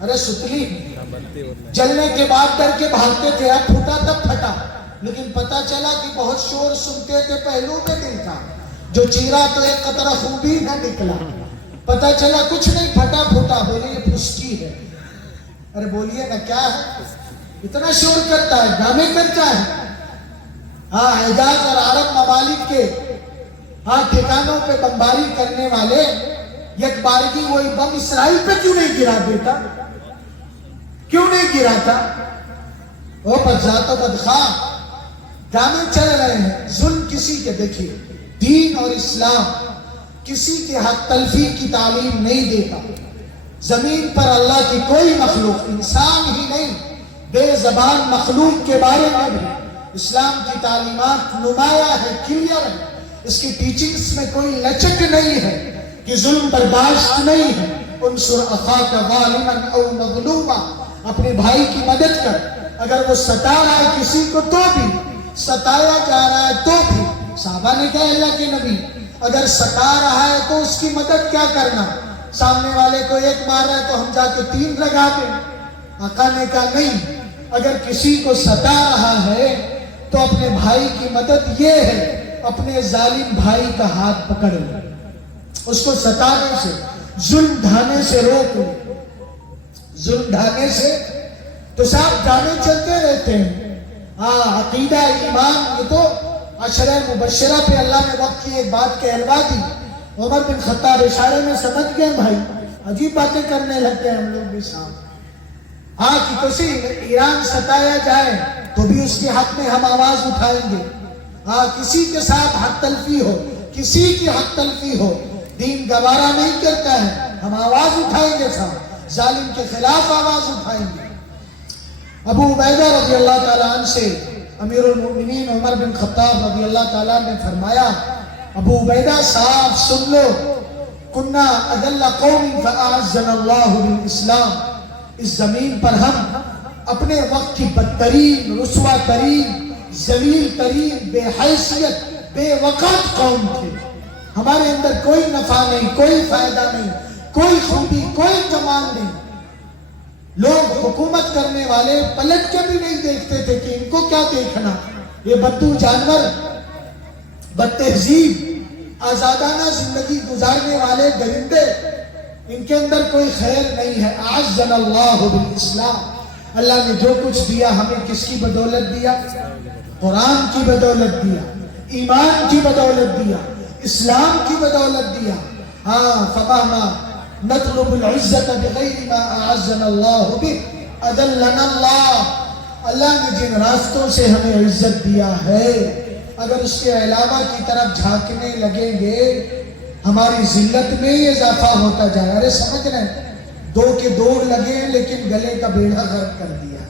ارے ستلی, جلنے کے بعد ڈر کے بھاگتے تھے, اب پھوٹا تب پھٹا. لیکن پتا چلا کہ بہت شور سنتے تھے, پہلو میں دل تھا, جو چیرا تو ایک قطرہ خون بھی نہ نکلا. پتا چلا کچھ نہیں, پھٹا پھوٹا. بولے یہ پھسکی ہے. ارے بولیے نا کیا ہے, اتنا شور کرتا ہے، ڈرامے کرتا ہے. ہاں حجاز اور عرب ممالک کے ٹھکانوں پہ بمباری کرنے والے یک بارگی وہی بم اسرائیل پہ کیوں نہیں گرا دیتا؟ کیوں نہیں گراتا؟ وہ بدذات و بدخواہ ڈرامے چل رہے ہیں. ظلم کسی کے، دیکھیے دین اور اسلام کسی کے حق تلفی کی تعلیم نہیں دیتا. زمین پر اللہ کی کوئی مخلوق، انسان ہی نہیں بے زبان مخلوق کے بارے میں بھی اسلام کی تعلیمات نمایاں ہے، کلیئر ہے. اس کی ٹیچنگز میں کوئی لچک نہیں ہے کہ ظلم برداشت نہیں ہے. انصر اخاک ظالما او مظلوما، اپنے بھائی کی مدد کر. اگر وہ ستا رہا ہے کسی کو تو بھی، ستایا جا رہا ہے تو بھی. صحابہ نے کہا اللہ کے نبی اگر ستا رہا ہے تو اس کی مدد کیا کرنا؟ سامنے والے کو ایک مار رہا ہے تو ہم جا کے 3 لگا دیں. آقا نے کہا نہیں، اگر کسی کو ستا رہا ہے تو اپنے بھائی کی مدد یہ ہے اپنے ظالم بھائی کا ہاتھ پکڑ لو، اس کو ستانے سے، ظلم ڈھانے سے روک لو. ظلم ڈھانے سے تو صاحب ڈھانے چلتے رہتے ہیں. عقیدہ ایمان، یہ تو عشرہ مبشرہ پہ اللہ نے وقت کی ایک بات کہلوا دی. عمر بن خطاب اشارے میں سمجھ گئے بھائی، عجیب باتیں کرنے لگتے ہیں ہم لوگ بھی صاحب. کہ کسی ایران ستایا جائے تو بھی اس کے حق میں ہم آواز اٹھائیں گے. کسی کے ساتھ حق تلفی ہو، کسی کی حق تلفی ہو، دین گوارا نہیں کرتا ہے، ہم آواز اٹھائیں گے صاحب، ظالم کے خلاف آواز اٹھائیں گے. ابو عبیدہ رضی اللہ تعالیٰ عنہ سے امیر المؤمنین عمر بن خطاب رضی اللہ تعالیٰ نے فرمایا، ابو عبیدہ صاحب سن لو، کننا اذل قوم فاعزنا اللہ بالاسلام. اس زمین پر ہم اپنے وقت کی بدترین، رسوا ترین، ذلیل ترین، بے حیثیت، بے وقت قوم تھے. ہمارے اندر کوئی نفع نہیں، کوئی فائدہ نہیں، کوئی خوبی، کوئی کمال نہیں. لوگ حکومت کرنے والے پلٹ کے بھی نہیں دیکھتے تھے کہ ان کو کیا دیکھنا. یہ بدو جانور، بد تہذیب، آزادانہ زندگی گزارنے والے درندے، ان کے اندر کوئی خیر نہیں ہے. اعزنا اللہ بالاسلام. اللہ نے جو کچھ دیا ہمیں کس کی بدولت دیا؟ قرآن کی بدولت دیا، ایمان کی بدولت دیا، اسلام کی بدولت دیا. فَمَهْمَا نَطْلُبُ الْعِزَّةَ بِغَيْرِ مَا أَعَزَّنَا اللَّهُ بِهِ أَذَلَّنَا اللَّهُ. اللہ نے جن راستوں سے ہمیں عزت دیا ہے، اگر اس کے علاوہ کی طرف جھانکنے لگیں گے ہماری ذلت میں ہی اضافہ ہوتا جائے. ارے سمجھ رہے ہیں، 2 کے 2 لگے ہیں لیکن گلے کا بیڑا غرق کر دیا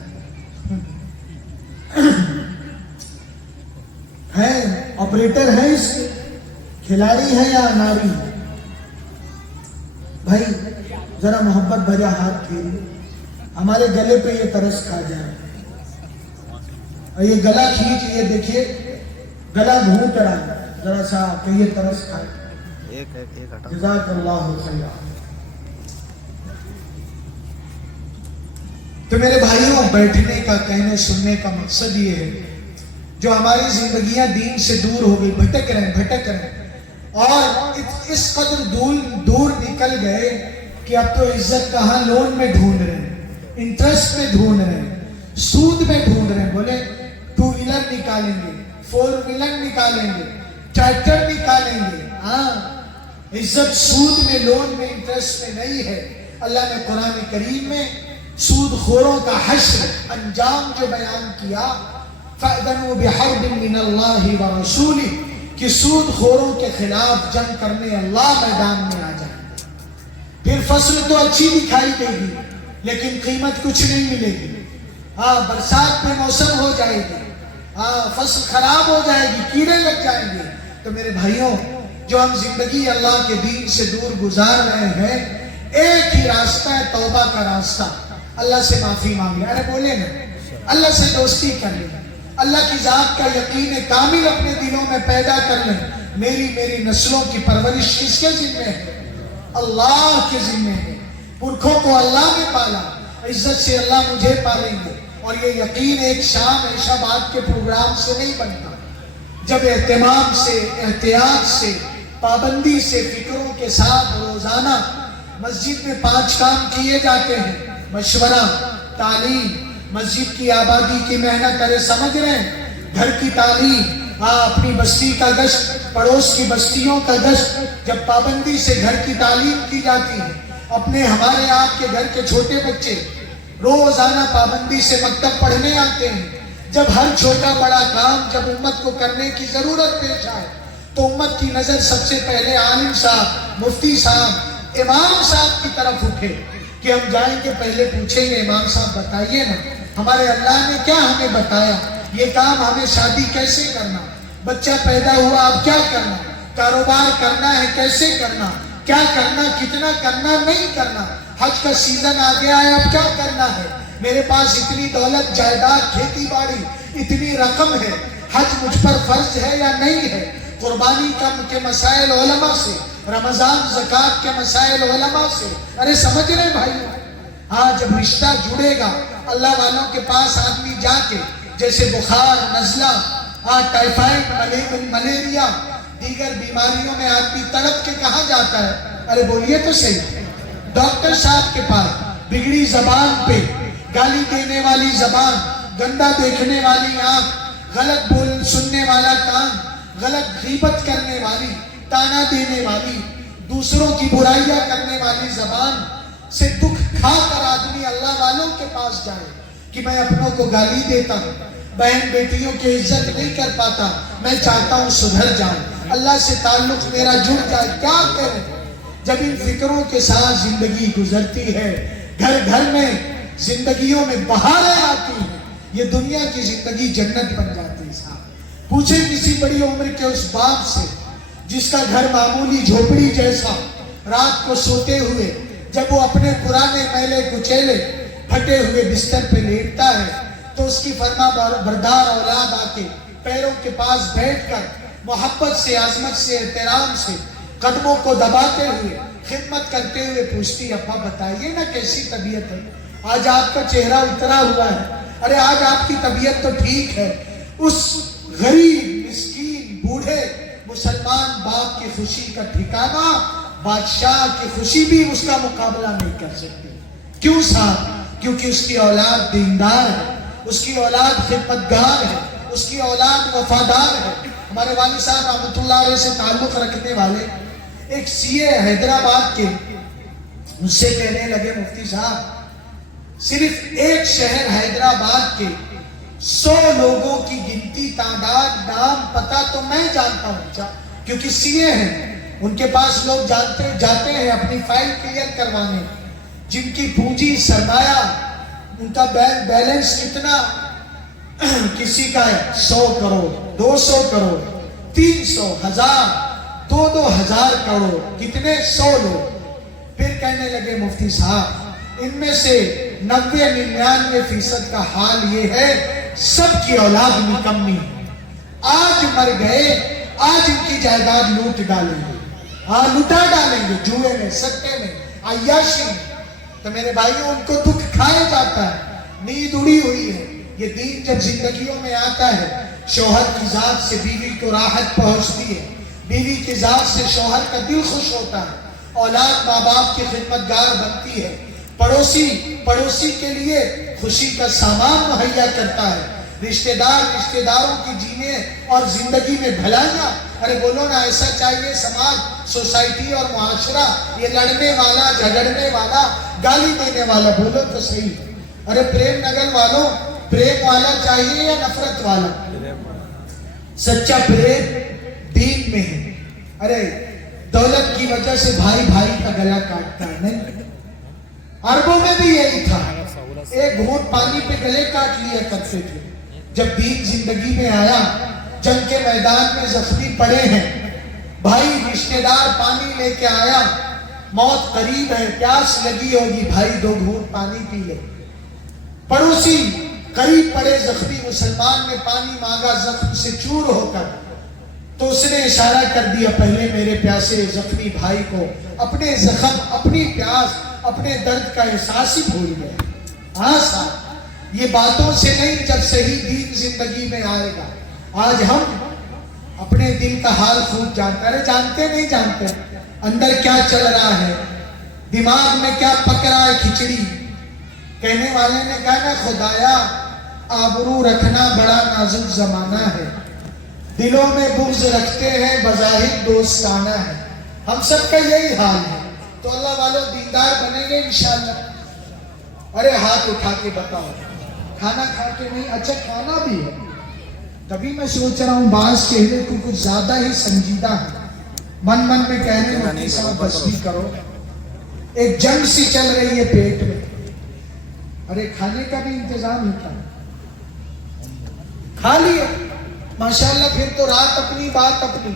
ہے. آپریٹر ہیں اس کے، کھلاڑی ہیں یا ناری؟ بھائی ذرا محبت بھرا ہاتھ پھیریے، ہمارے گلے پہ یہ ترس کھا جائے. اور یہ گلا کھینچ، یہ دیکھیے گلا گھونٹ رہا ہے، ذرا سا کہ یہ ترس کھائے. جزاک اللہ خیر. تو میرے بھائیوں، بیٹھنے کا، کہنے سننے کا مقصد یہ ہے جو ہماری زندگیاں دین سے دور ہو گئی، بھٹک رہے اور اس قدر دور نکل گئے کہ اب تو عزت کہاں لون میں ڈھونڈ رہے ہیں، انٹرسٹ میں ڈھونڈ رہے ہیں، سود میں ڈھونڈ رہے ہیں. بولے 2 ویلر نکالیں گے، 4 ویلر نکالیں گے، ٹریکٹر نکالیں گے. عزت سود میں، لون میں، انٹرسٹ میں نہیں ہے. اللہ نے قرآن کریم میں سود خوروں کا حشر، انجام جو بیان کیا، فَأْذَنُوا بِحَرْبٍ مِّنَ اللَّهِ وَرَسُولِهِ، کہ سود خوروں کے خلاف جنگ کرنے اللہ میدان میں آ جائے. پھر فصل تو اچھی دکھائی دے گی لیکن قیمت کچھ نہیں ملے گی. برسات پہ موسم ہو جائے گی، فصل خراب ہو جائے گی، کیڑے لگ جائیں گے. تو میرے بھائیوں، جو ہم زندگی اللہ کے دین سے دور گزار رہے ہیں، ایک ہی راستہ ہے، توبہ کا راستہ. اللہ سے معافی مانگ لیں. ارے بولے نا، اللہ سے دوستی کر لیں، اللہ کی ذات کا یقین کامل اپنے دلوں میں پیدا کر لیں. میری نسلوں کی پرورش کس کے ذمہ ہے؟ اللہ کے ذمہ ہے. پرکھوں کو اللہ نے پالا، عزت سے اللہ مجھے پالیں گے. اور یہ یقین ایک شام عشاء بعد کے پروگرام سے نہیں بنتا. جب اہتمام سے، احتیاط سے، پابندی سے، فکروں کے ساتھ روزانہ مسجد میں 5 کام کیے جاتے ہیں: مشورہ، تعلیم، مسجد کی آبادی کی محنت، ارے سمجھ رہے ہیں، گھر کی تعلیم، اپنی بستی کا گشت، پڑوس کی بستیوں کا گشت، جب پابندی سے گھر کی تعلیم کی جاتی ہے، اپنے ہمارے آپ کے گھر کے چھوٹے بچے روزانہ پابندی سے مکتب پڑھنے آتے ہیں، جب ہر چھوٹا بڑا کام جب امت کو کرنے کی ضرورت پیش آئے تو امت کی نظر سب سے پہلے عالم صاحب، مفتی صاحب، امام صاحب کی طرف اٹھے کہ ہم جائیں گے پہلے پوچھیں گے امام صاحب بتائیے نا ہمارے اللہ نے کیا ہمیں بتایا، یہ کام ہمیں شادی کیسے کرنا، بچہ پیدا ہوا اب کیا کرنا، کاروبار کرنا ہے کیسے کرنا، کیا کرنا، کتنا کرنا، نہیں کرنا، حج کا سیزن آ گیا ہے اب کیا کرنا ہے، میرے پاس اتنی دولت جائیداد کھیتی باڑی اتنی رقم ہے، حج مجھ پر فرض ہے یا نہیں ہے، قربانی کے مسائل علماء سے، رمضان زکوٰۃ کے مسائل علماء سے، ارے سمجھ رہے بھائی، ہاں جب رشتہ جڑے گا اللہ والوں کے پاس آدمی جا کے جیسے بخار، نزلہ، ٹائیفائڈ، ملیریا، دیگر بیماریوں میں آدمی تڑپ کے کہاں جاتا ہے، ارے بولیے تو صحیح، ڈاکٹر صاحب کے پاس، بگڑی زبان پہ، گالی دینے والی زبان، گندا دیکھنے والی آنکھ، غلط بول سننے والا کان، غلط غیبت کرنے والی، تانا دینے والی، دوسروں کی برائیاں کرنے والی زبان سے دکھ کھا کر آدمی اللہ والوں کے پاس جائے کہ میں اپنوں کو گالی دیتا ہوں، بہن بیٹیوں کی عزت نہیں کر پاتا، میں چاہتا ہوں سدھر جاؤں، اللہ سے تعلق میرا جڑ جائے، کیا کریں؟ جب ان فکروں کے ساتھ زندگی گزرتی ہے، گھر گھر میں زندگیوں میں بہاریں آتی ہیں، یہ دنیا کی زندگی جنت بن جاتی ہے صاحب۔ پوچھیں کسی بڑی عمر کے اس باپ سے جس کا گھر معمولی جھوپڑی جیسا، رات کو سوتے ہوئے جب وہ اپنے پرانے میلے کچیلے پھٹے ہوئے بستر پہ لیٹتا ہے تو اس کی فرما بردار اولاد آ کے پیروں کے پاس بیٹھ کر محبت سے، عظمت سے، احترام سے قدموں کو دباتے ہوئے خدمت کرتے ہوئے پوچھتی، ابا بتائیے نا کیسی طبیعت ہے، آج آپ کا چہرہ اترا ہوا ہے، ارے آج آپ کی طبیعت تو ٹھیک ہے۔ اس غریب مسکین بوڑھے مسلمان باپ کی خوشی کا ٹھکانہ بادشاہ کی خوشی بھی اس کا مقابلہ نہیں کر سکتی، کیوں صاحب؟ کیونکہ اس کی اولاد دیندار ہے، اس کی اولاد خدمتگار ہے، اس کی اولاد وفادار ہے۔ ہمارے والد صاحب رحمۃ اللہ علیہ سے تعلق رکھنے والے ایک سی اے حیدرآباد کے مجھ سے کہنے لگے، مفتی صاحب صرف ایک شہر حیدرآباد کے 100 لوگوں کی گنتی، تعداد، نام، پتہ تو میں جانتا ہوں کیونکہ سی اے ہیں، ان کے پاس لوگ جاتے ہیں اپنی فائل کلیئر کروانے، جن کی پونجی، سرمایہ، ان کا بیلنس کتنا، کسی کا ہے 100 کروڑ، 200 کروڑ، 300، 1000، 2,000 کروڑ، کتنے 100 لوگ۔ پھر کہنے لگے مفتی صاحب ان میں سے 90-99% کا حال یہ ہے سب کی اولاد نکمی ہے، آج مر گئے، آج ان کی جائیداد لوٹ ڈالیں گے، لوٹا ڈالیں گے، جوئے میں، سکے میں، عیاشی میں۔ تو میرے بھائیوں ان کو دکھ کھائے جاتا ہے، نیند اڑی ہوئی ہے۔ یہ دین جب زندگیوں میں آتا ہے، شوہر کی ذات سے بیوی کو راحت پہنچتی ہے، بیوی کی ذات سے شوہر کا دل خوش ہوتا ہے، اولاد ماں باپ کی خدمتگار بنتی ہے، پڑوسی کے لیے خوشی کا سامان مہیا کرتا ہے، رشتہ داروں کی جینے اور زندگی میں بھلائیاں، ارے بولو نا ایسا چاہیے سماج، سوسائٹی اور معاشرہ، یہ لڑنے والا، جھگڑنے والا، گالی دینے والا، بولو تو صحیح، ارے پریم نگر والوں، پریم والا چاہیے یا نفرت والا؟ سچا پریم دین میں ہے۔ ارے دولت کی وجہ سے بھائی بھائی کا گلا کاٹتا ہے، نہیں، عربوں میں بھی یہی تھا، ایک گھونٹ پانی پہ گلے کاٹ لیا کرتے تھے۔ جب دین زندگی میں آیا، جنگ کے میدان میں زخمی پڑے ہیں، بھائی رشتہ دار پانی لے کے آیا، موت قریب ہے، پیاس لگی ہوگی، بھائی 2 گھونٹ پانی پی لے، پڑوسی قریب پڑے زخمی مسلمان نے پانی مانگا زخم سے چور ہو کر، تو اس نے اشارہ کر دیا پہلے میرے پیاسے زخمی بھائی کو، اپنے زخم، اپنی پیاس، اپنے درد کا احساس ہی بھول گئے۔ ہاں صاحب یہ باتوں سے نہیں، جب صحیح دین زندگی میں آئے گا۔ آج ہم اپنے دل کا حال خود جانتے ہیں، جانتے نہیں جانتے اندر کیا چل رہا ہے، دماغ میں کیا پک رہا ہے کھچڑی، کہنے والے نے کہا نا خدایا آبرو رکھنا بڑا نازک زمانہ ہے، دلوں میں بغض رکھتے ہیں بظاہر دوستانہ ہے. ہم سب کا یہی حال ہے. تو اللہ والوں دیندار بنیں گے انشاءاللہ. ارے ہاتھ اٹھا کے بتاؤ، کھانا کھا کے نہیں؟ اچھا کھانا بھی ہے. تبھی میں سوچ رہا ہوں بعض چہرے کو کچھ زیادہ ہی سنجیدہ ہے. من میں کہہ رہے مفتی صاحب بس بھی کرو، ایک جنگ سی چل رہی ہے پیٹ میں. ارے کھانے کا بھی انتظام ہوتا ہے، کھا لیے ماشاءاللہ، پھر تو رات اپنی بات اپنی.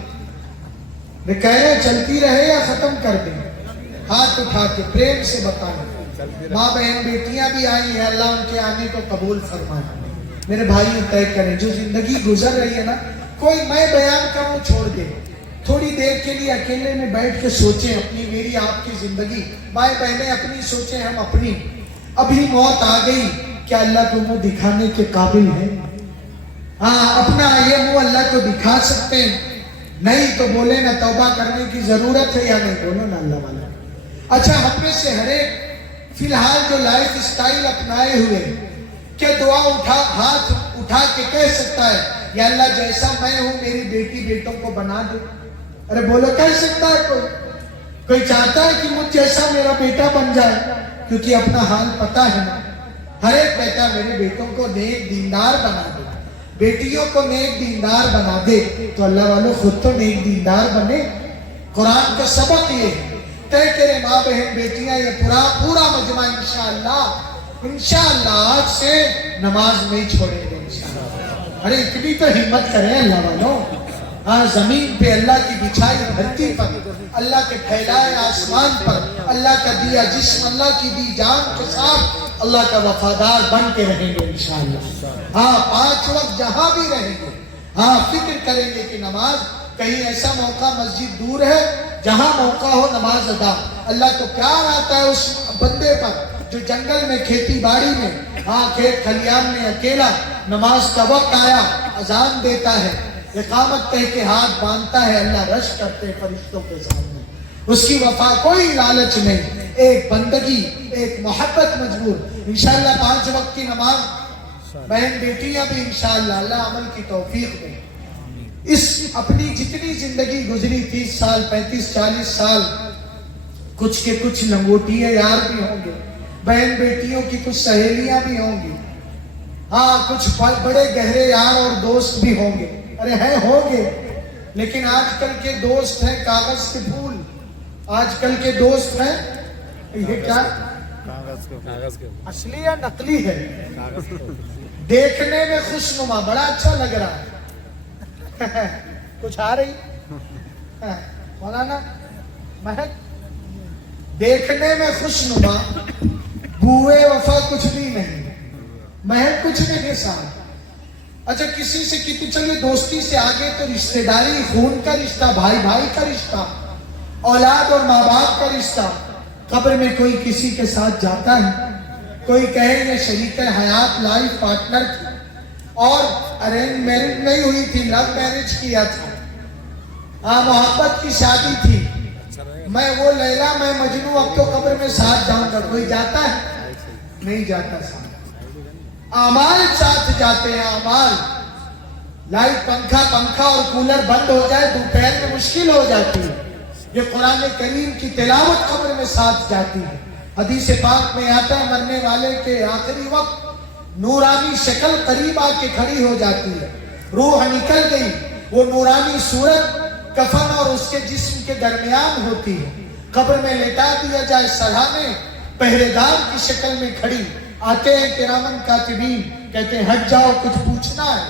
میں کہہ رہے چلتی رہے یا ختم کر دیں؟ ہاتھ اٹھا کے پریم سے بتائیں. ماں بہن بیٹیاں بھی آئی ہیں، اللہ ان کے آنے کو قبول فرمائے. میرے بھائی طے کریں، جو زندگی گزر رہی ہے نا، کوئی میں بیان کروں چھوڑ دے، تھوڑی دیر کے لیے اکیلے میں بیٹھ کے سوچیں اپنی میری آپ کی زندگی. مائیں بہنیں اپنی سوچیں، ہم اپنی. ابھی موت آ گئی، کیا اللہ کو منہ دکھانے کے قابل ہے؟ ہاں اپنا یہ منہ اللہ کو دکھا سکتے ہیں؟ نہیں تو بولے نا توبہ کرنے کی ضرورت ہے یا نہیں؟ بولو نا اللہ والا. اچھا ہم میں سے ہر ایک فی الحال جو لائف اسٹائل اپنائے ہوئے، کہ دعا ہاتھ اٹھا کے کہہ سکتا ہے یا اللہ جیسا میں ہوں میری بیٹی بیٹوں کو بنا دے؟ ارے بولو کہہ سکتا ہے کوئی چاہتا ہے کہ مجھ جیسا میرا بیٹا بن جائے؟ کیونکہ اپنا حال پتا ہے نا. ہر ایک کہتا ہے میرے بیٹوں کو نیک دیندار بنا دے، بیٹیوں کو نیک دیندار بنا دے. تو اللہ والوں خود تو نیک دیندار بنے. قرآن کا سبق یہ ہے. طے کرے ماں بہن بیٹیاں، یہ پورا مجمع انشاءاللہ آج سے نماز نہیں چھوڑیں گے انشاءاللہ. ارے اتنی تو ہمت کریں اللہ والوں. ہاں زمین پہ اللہ کی بچھائی دھرتی پر، اللہ کے پھیلائے آسمان پر، اللہ کا دیا جسم، اللہ کی دی جان کے ساتھ اللہ کا وفادار بن کے رہیں گے انشاءاللہ. ہاں 5 وقت جہاں بھی رہیں گے، ہاں فکر کریں گے کہ نماز، کہیں ایسا موقع مسجد دور ہے جہاں موقع ہو نماز ادا. اللہ کو پیار آتا ہے اس بندے پر جو جنگل میں کھیتی باڑی میں، ہاں کھیت کھلیان میں اکیلا نماز کا وقت آیا اذان دیتا ہے، اقامت کہہ کے ہاتھ باندھتا ہے، اللہ رش کرتے فرشتوں کے سامنے. اس کی وفا کوئی لالچ نہیں، ایک بندگی، ایک محبت مجبور. انشاءاللہ 5 وقت کی نماز بہن بیٹیاں بھی انشاءاللہ اللہ عمل کی توفیق دے. اس اپنی جتنی زندگی گزری 30 سال 35 40 سال، کچھ کے کچھ لنگوٹیے یار بھی ہوں گے، بہن بیٹیوں کی کچھ سہیلیاں بھی ہوں گی، ہاں کچھ بڑے گہرے یار اور دوست بھی ہوں گے. ارے ہیں ہوں گے، لیکن آج کل کے دوست ہیں کاغذ کے پھول. آج کل کے دوست ہیں یہ کیا اصلی یا نقلی ہے؟ دیکھنے میں خوشنما، بڑا اچھا لگ رہا ہے. کچھ آ رہی مولانا مہک؟ دیکھنے میں خوشنما، بوئے وفا کچھ بھی نہیں، مہک کچھ نہیں ساتھ. اچھا کسی سے کتنی چلیے دوستی سے آگے تو رشتہ داری، خون کا رشتہ، بھائی بھائی کا رشتہ، اولاد اور ماں باپ کا رشتہ. قبر میں کوئی کسی کے ساتھ جاتا ہے، کوئی کہے یہ شریک حیات لائف پارٹنر تھی اور ارینج میرج نہیں ہوئی تھی، لو میرج کیا تھا، ہاں محبت کی شادی تھی، میں وہ لیلا میں مجنوں، اب تو قبر میں ساتھ جاؤں گا. کوئی جاتا ہے؟ نہیں جاتا ساتھ. اعمال ساتھ جاتے ہیں، اعمال. لائٹ پنکھا اور کولر بند ہو جائے دوپہر میں مشکل ہو جاتی ہے. یہ قرآن کریم کی تلاوت قبر میں ساتھ جاتی ہے. حدیث پاک میں آتا ہے مرنے والے کے آخری وقت نورانی شکل قریب آ کے کھڑی ہو جاتی ہے، روح نکل گئی، وہ نورانی صورت کفن اور اس کے جسم کے درمیان ہوتی ہے. قبر میں لٹا دیا جائے، سرہانے پہرے دار کی شکل میں کھڑی. آتے ہیں کرامن کاتبین، کہتے ہیں ہٹ جاؤ کچھ پوچھنا ہے.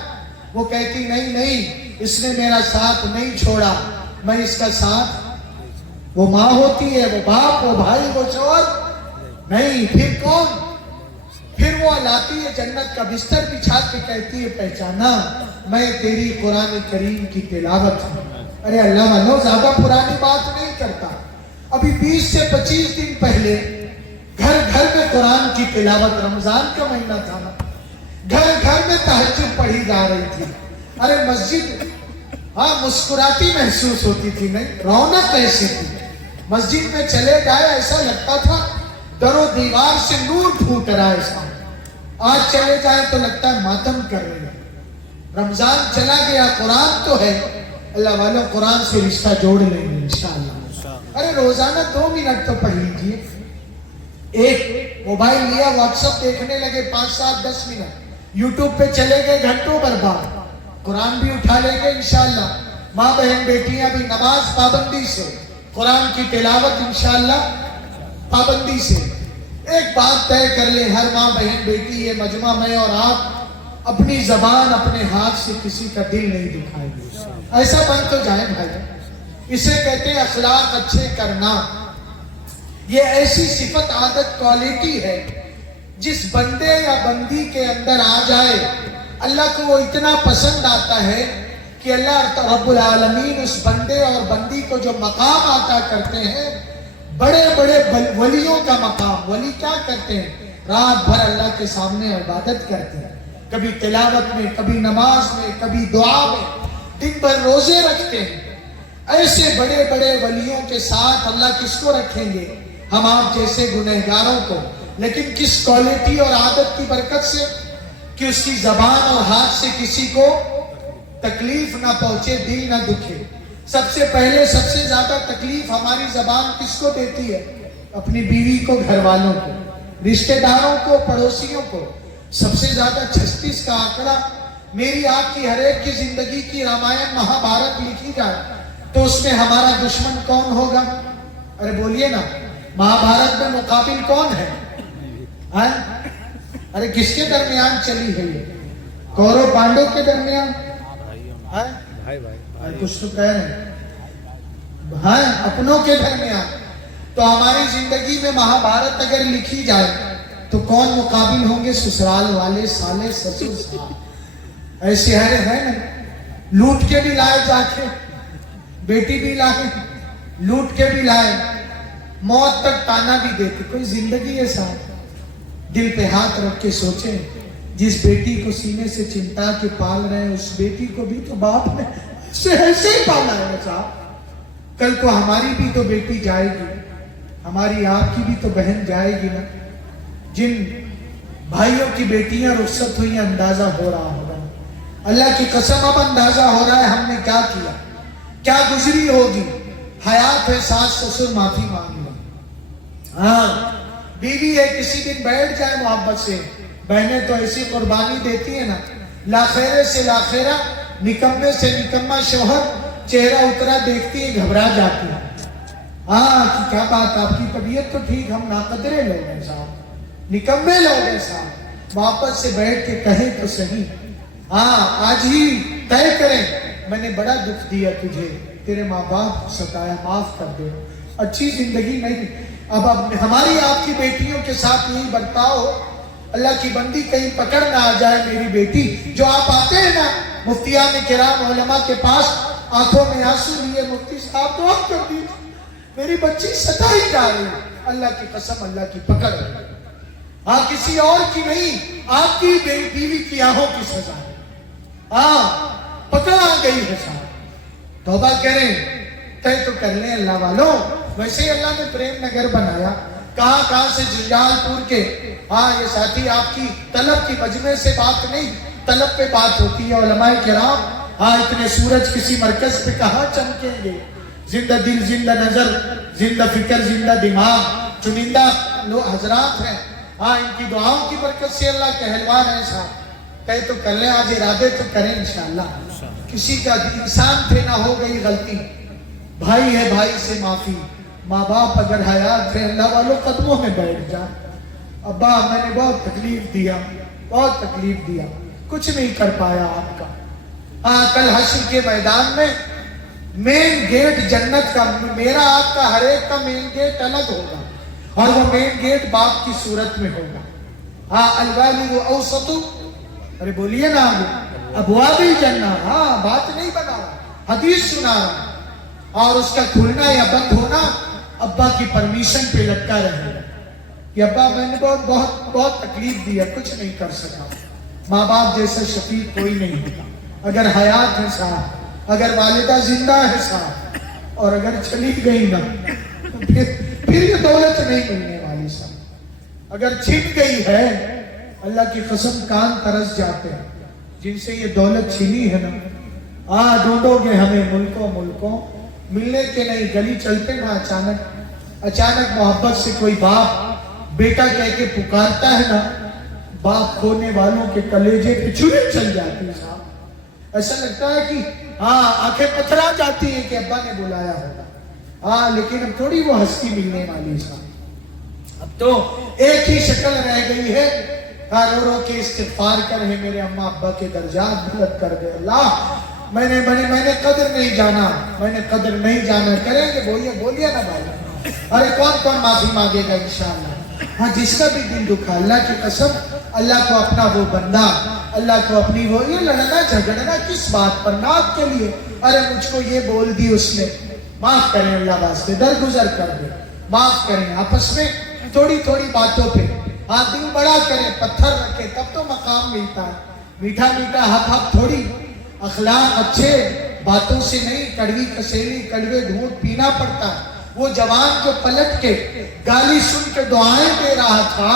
وہ کہتی نہیں اس نے میرا ساتھ نہیں چھوڑا، میں اس کا ساتھ. وہ ماں ہوتی ہے، وہ باپ، وہ بھائی، وہ شوہر نہیں. پھر کون؟ پھر وہ لاتی ہے جنت کا بستر بچھا کے کہتی ہے پہچانا میں تیری قرآن کریم کی تلاوت ہوں. ارے اللہ والو زیادہ پرانی بات نہیں کرتا. ابھی 20 سے 25 دن پہلے گھر گھر میں قرآن کی تلاوت، رمضان کا مہینہ تھا نا، گھر گھر میں تہجد پڑھی جا رہی تھی. ارے مسجد ہاں مسکراتی محسوس ہوتی تھی، نہیں رونق ایسی تھی. مسجد میں چلے جائے ایسا لگتا تھا در و دیوار سے نور پھوٹ رہا ہے صاحب. آج چلے جائیں تو لگتا ہے ماتم کر رہے ہیں. رمضان چلا گیا, قرآن تو ہے. اللہ والوں قرآن سے رشتہ جوڑ لیں گے انشاءاللہ. ارے روزانہ 2 منٹ تو پڑھ لیجیے. ایک موبائل لیا, واٹس ایپ دیکھنے لگے 5 7 10 منٹ, یوٹیوب پہ چلے گئے گھنٹوں برباد. قرآن بھی اٹھا لیں گے انشاءاللہ. ماں بہن بیٹیاں بھی نماز پابندی سے, قرآن کی تلاوت انشاءاللہ پابندی سے. ایک بات طے کر لیں ہر ماں بہن بیٹی, یہ مجمع میں اور آپ اپنی زبان اپنے ہاتھ سے کسی کا دل نہیں دکھائیں گے. ایسا بن تو جائیں بھائی. اسے کہتے ہیں اخلاق اچھے کرنا. یہ ایسی صفت, عادت, کوالٹی ہے جس بندے یا بندی کے اندر آ جائے اللہ کو وہ اتنا پسند آتا ہے کہ اللہ رب العالمین اس بندے اور بندی کو جو مقام عطا کرتے ہیں, بڑے بڑے ولیوں کا مقام. ولی کیا کرتے ہیں؟ رات بھر اللہ کے سامنے عبادت کرتے ہیں, کبھی تلاوت میں, کبھی نماز میں, کبھی دعا میں, دن بھر روزے رکھتے ہیں. ایسے بڑے بڑے ولیوں کے ساتھ اللہ کس کو رکھیں گے؟ ہم آپ جیسے گنہگاروں کو. لیکن کس کوالٹی اور عادت کی برکت سے کہ اس کی زبان اور ہاتھ سے کسی کو تکلیف نہ پہنچے, دل نہ دکھے. سب سے پہلے سب سے زیادہ تکلیف ہماری زبان کس کو دیتی ہے؟ اپنی بیوی کو, گھر والوں کو, رشتہ داروں کو, پڑوسیوں کو. سب سے زیادہ 36 کا آنکڑا. میری آپ کی ہر ایک کی زندگی کی رامائن مہا بھارت لکھی جائے تو اس میں ہمارا دشمن کون ہوگا؟ ارے بولیے نا, مہا بھارت میں مقابل کون ہے؟ ارے کس کے درمیان چلی ہے یہ؟ کورو پانڈو کے درمیان. کچھ تو کہہ رہے ہیں, ہاں اپنوں کے درمیان. تو ہماری زندگی میں مہا بھارت اگر لکھی جائے تو کون مقابل ہوں گے؟ سسرال والے, سالے, سسر صاحب. ایسے ہیں نا, لوٹ کے بھی لائے جا کے, بیٹی بھی لائے, لوٹ کے بھی لائے, موت تک تانا بھی دیتے. کوئی زندگی ہے صاحب؟ دل پہ ہاتھ رکھ کے سوچیں, جس بیٹی کو سینے سے چمٹا کے پال رہے ہیں اس بیٹی کو بھی تو باپ نے ایسے ہی پالا ہے صاحب. کل کو ہماری بھی تو بیٹی جائے گی, ہماری آپ کی بھی تو بہن جائے گی نا. جن بھائیوں کی بیٹیاں رخصت ہوئی, اندازہ ہو رہا ہوگا, اللہ کی قسم اب اندازہ ہو رہا ہے ہم نے کیا کیا, کیا گزری ہوگی. حیات ہے, ساس سسر معافی مانگ لیں. ہاں بیوی ہے, کسی دن بیٹھ جائے محبت سے. بہنیں تو ایسی قربانی دیتی ہیں نا, لاخیرے سے لاخیرہ, نکمے سے نکمہ شوہر چہرہ اترا دیکھتی ہے گھبرا جاتی ہے. ہاں کہ کیا بات, آپ کی طبیعت تو ٹھیک, ہم ناقدرے لوگ ہیں صاحب, نکمے لوگ ہیں صاحب. محبت سے بیٹھ کے کہیں تو صحیح, ہاں آج ہی طے کریں, میں نے بڑا دکھ دیا تجھے, تیرے ماں باپ ستایا, معاف کر دے. اچھی زندگی نہیں. اب ہماری آپ کی بیٹیوں کے ساتھ یہی برتاؤ ہو, اللہ کی بندی کہیں پکڑ نہ آ جائے. میری بیٹی جو آپ آتے ہیں نا مفتیان کرام علماء کے پاس, آنکھوں میں آنسو لیے, مفتی صاحب دعا کر دیجیے, میری بچی ستائی جا رہی ہے. اللہ کی قسم, اللہ کی پکڑ, ہاں کسی اور کی نہیں, آپ کی بیوی کی آنکھوں کی سزا ہے. ہاں پکڑ آ گئی ہے صاحب. توبہ کریں, طے تو کر لیں اللہ والوں. ویسے ہی اللہ نے پریم نگر بنایا, کہاں کہاں سے جنجال پور کے. ہاں یہ ساتھی آپ کی طلب کی مجمع سے بات نہیں, طلب پہ بات ہوتی ہے. علماء کرام, ہاں اتنے سورج کسی مرکز پہ کہاں چمکیں گے. زندہ دل, زندہ نظر, زندہ فکر, زندہ دماغ, چنندہ لوگ حضرات ہیں. ہاں ان کی دعاؤں کی برکت سے اللہ کے اہلوار ہیں صاحب. طے تو کر لیں, آج ارادے تو کریں انشاءاللہ. کسی کا انسان تھے نہ ہو گئی غلطی, بھائی ہے بھائی سے معافی. ماں باپ اگر حیات ہے, اللہ والوں قدموں میں بیٹھ جا. ابا میں نے بہت تکلیف دیا, بہت تکلیف دیا, کچھ نہیں کر پایا آپ کا. ہاں کل حشر کے میدان میں مین گیٹ جنت کا, میرا آپ کا ہر ایک کا مین گیٹ الگ ہوگا, اور وہ مین گیٹ باپ کی صورت میں ہوگا. ہاں الوالد اوسط, ارے بولیے نا ابواب الجنہ. ہاں بات نہیں بنا رہا, حدیث سنا رہا. اور اس کا کھلنا یا بند ہونا ابا کی پرمیشن پہ لٹکا رہے گا کہ ابا میں نے بہت بہت بہت تکلیف دیا, کچھ نہیں کر سکا. ماں باپ جیسا شفیق کوئی نہیں ہوتا. اگر حیات ہے صاحب, اگر والدہ زندہ ہے صاحب, اور اگر چلی گئی نا پھر یہ دولت نہیں ملنے والی صاحب. اگر چھن گئی ہے اللہ کی قسم کان ترس جاتے ہیں. جن سے یہ دولت چھینی ہے نا ڈھونڈو گے ہمیں ملکوں ملنے کے نہیں. گلی چلتے نا اچانک محبت سے کوئی باپ بیٹا کہہ کے پکارتا ہے نا, باپ کھونے والوں کے کلیجے پہ چھری چل جاتی ہے صاحب. ایسا لگتا ہے کہ آنکھیں پتھرا جاتی ہیں کہ ابا نے بلایا ہوگا. لیکن اب تھوڑی وہ ہستی ملنے والی صاحب. اب تو ایک ہی شکل رہ گئی ہے, رو رو کے استغفار کرے میرے اماں ابا کے درجات بلند کر دے اللہ. میں نے قدر نہیں جانا. کریں گے بولیے نا بھائی. ارے کون معافی مانگے گا انشاءاللہ. جس کا بھی دل دکھا اللہ کی قسم, اللہ کو اپنا وہ بندہ, اللہ کو اپنی وہ, یہ لڑنا جھگڑنا کس بات پر, ناک کے لیے. ارے مجھ کو یہ بول دی اس نے, معاف کریں اللہ واسطے, درگزر کر دے, معاف کریں. آپس میں تھوڑی باتوں پہ دل بڑا کرے, پتھر رکھے, تب تو مقام ملتا ہے. میٹھا ہپ تھوڑی, اخلاق اچھے باتوں سے نہیں, کڑوی کسیلی کڑوے گھونٹ پینا پڑتا ہے. وہ جوان جو پلٹ کے گالی سن کے دعائیں دے رہا تھا,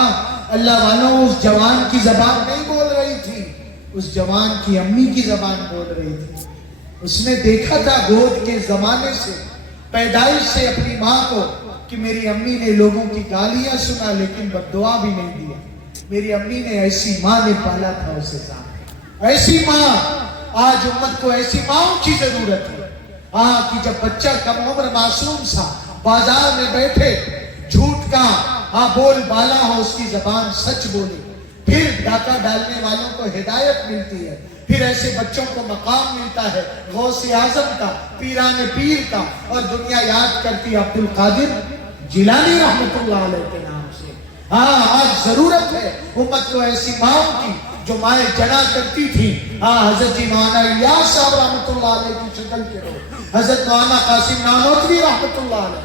اللہ والوں اس جوان کی زبان نہیں بول رہی تھی, اس جوان کی امی کی زبان بول رہی تھی. اس نے دیکھا تھا گود کے زمانے سے, پیدائش سے اپنی ماں کو, کہ میری امی نے لوگوں کی گالیاں سنا لیکن بد دعا بھی نہیں دیا. میری امی نے ایسی ماں نے پالا تھا اسے ساتھ. ایسی ماں, آج امت کو ایسی ماں کی ضرورت ہے. کہ جب بچہ کم عمر معصوم سا بازار میں بیٹھے, جھوٹ کا بول بالا ہو, اس کی زبان سچ بولے. پھر ڈاکہ ڈالنے والوں کو ہدایت ملتی ہے, پھر ایسے بچوں کو مقام ملتا ہے غوث اعظم کا, پیران پیر کا, اور دنیا یاد کرتی عبد القادر جیلانی رحمت اللہ علیہ کے نام سے. آج ضرورت ہے امت کو ایسی ماؤں کی جو مائیں جنا کرتی تھی. حضرت مولانا الیاس صاحب رحمت اللہ علیہ کی شکل کے لوگ, حضرت مولانا قاسم نانوتوی رحمت اللہ علیہ,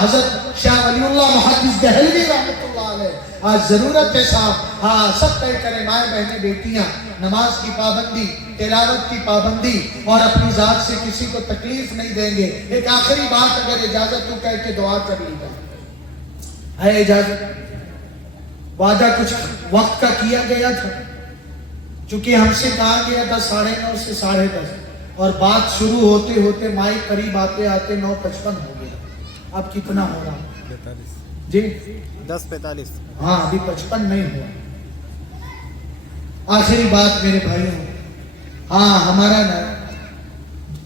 حضرت شاہ ولی اللہ محدث دہلوی رحمت اللہ علیہ. آج ضرورت ہے صاحب, سب طے کریں, مائیں بہنیں بیٹیاں, نماز کی پابندی, تلاوت کی پابندی, اور اپنی ذات سے کسی کو تکلیف نہیں دیں گے. ایک آخری بات, اگر اجازت تو کہہ کے دعا کر لی جائے, ہے اجازت؟ وعدہ کچھ وقت کا کیا گیا تھا, چونکہ ہم سے کہا گیا تھا 9:30 سے 10:30, اور بات شروع ہوتے ہوتے مائک قریب آتے 9:55 ہو گیا. اب کتنا ہو رہا جی؟ 10:45. ابھی 55 نہیں ہوا. آخری بات میرے بھائیوں, ہمارا نا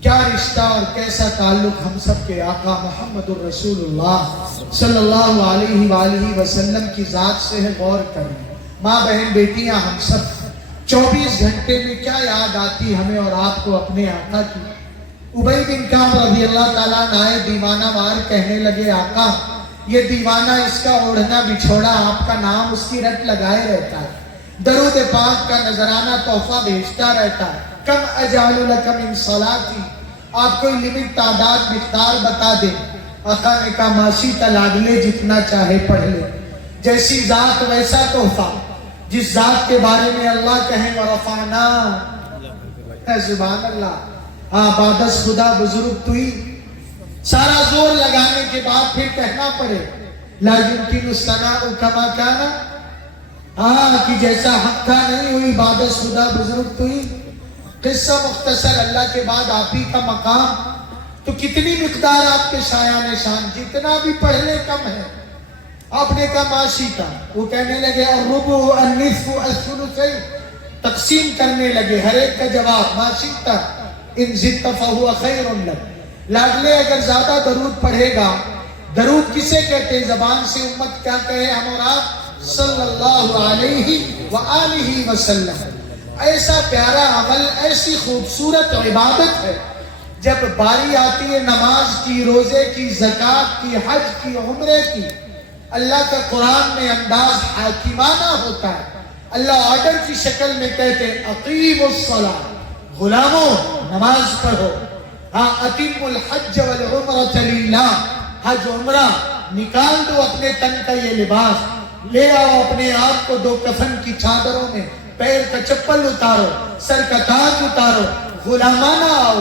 کیا رشتہ اور کیسا تعلق ہم سب کے آقا محمد الرسول اللہ صلی اللہ علیہ وآلہ وسلم کی ذات سے ہے, غور کریں. ماں بہن بیٹیاں, ہم سب 24 گھنٹے میں کیا یاد آتی ہمیں اور آپ کو اپنے آقا کی. ابی بن کعب رضی اللہ تعالیٰ عنہ دیوانہ وار کہنے لگے, آقا یہ دیوانہ, اس کا اوڑھنا بچھوڑا آپ کا نام اس کی رٹ لگائے رہتا ہے, درود پاک کا نذرانہ تحفہ بھیجتا رہتا ہے. کم اجعل لک من صلاتی, آپ کوئی لمٹ, تعداد, مقدار بتا دیں. آقا نے کہا ماشی تلاگلے جتنا چاہے پڑھ لے. جیسی ذات ویسا تحفہ, جس ذات کے بارے میں اللہ کہیں ورفعنا, سبحان اللہ, بادس خدا بزرگ تو ہی. سارا زور لگانے کے بعد پھر کہنا پڑے لا یمکن الثناء کما کان, کہ جیسا حق تھا نہیں ہوئی, بادس خدا بزرگ تو ہی. قصہ مختصر, اللہ کے بعد آپ ہی کا مقام, تو کتنی مقدار آپ کے شایان شان, جتنا بھی پڑھ لے کم ہے. آپ نے کہا ماشی کا, وہ کہنے لگے الربع النصف الثلث, تقسیم کرنے لگے. ہر ایک کا جواب ماشی کا, ان زدت فہو خیر لک, لاڈلے اگر زیادہ درود پڑھے گا, درود کسے کہتے ہیں زبان سے, امت کیا کہے, ہم اور آپ صلی اللہ علیہ وآلہ وسلم. ایسا پیارا عمل, ایسی خوبصورت عبادت ہے, جب باری آتی ہے نماز کی, روزے کی, زکوٰۃ کی, حج کی, عمرے کی, اللہ کا قرآن میں انداز حاکمانہ ہوتا ہے. اللہ آرڈر کی شکل میں کہتے ہیں اقیموا الصلاۃ, غلاموں نماز پڑھو. اتم الحج والعمرۃ للہ, حج عمرہ نکال دو اپنے تن کا یہ لباس, لے آؤ اپنے آپ کو 2 کفن کی چادروں میں, پیر کا چپل اتارو, سر کا تاج اتارو, غلامانہ آؤ,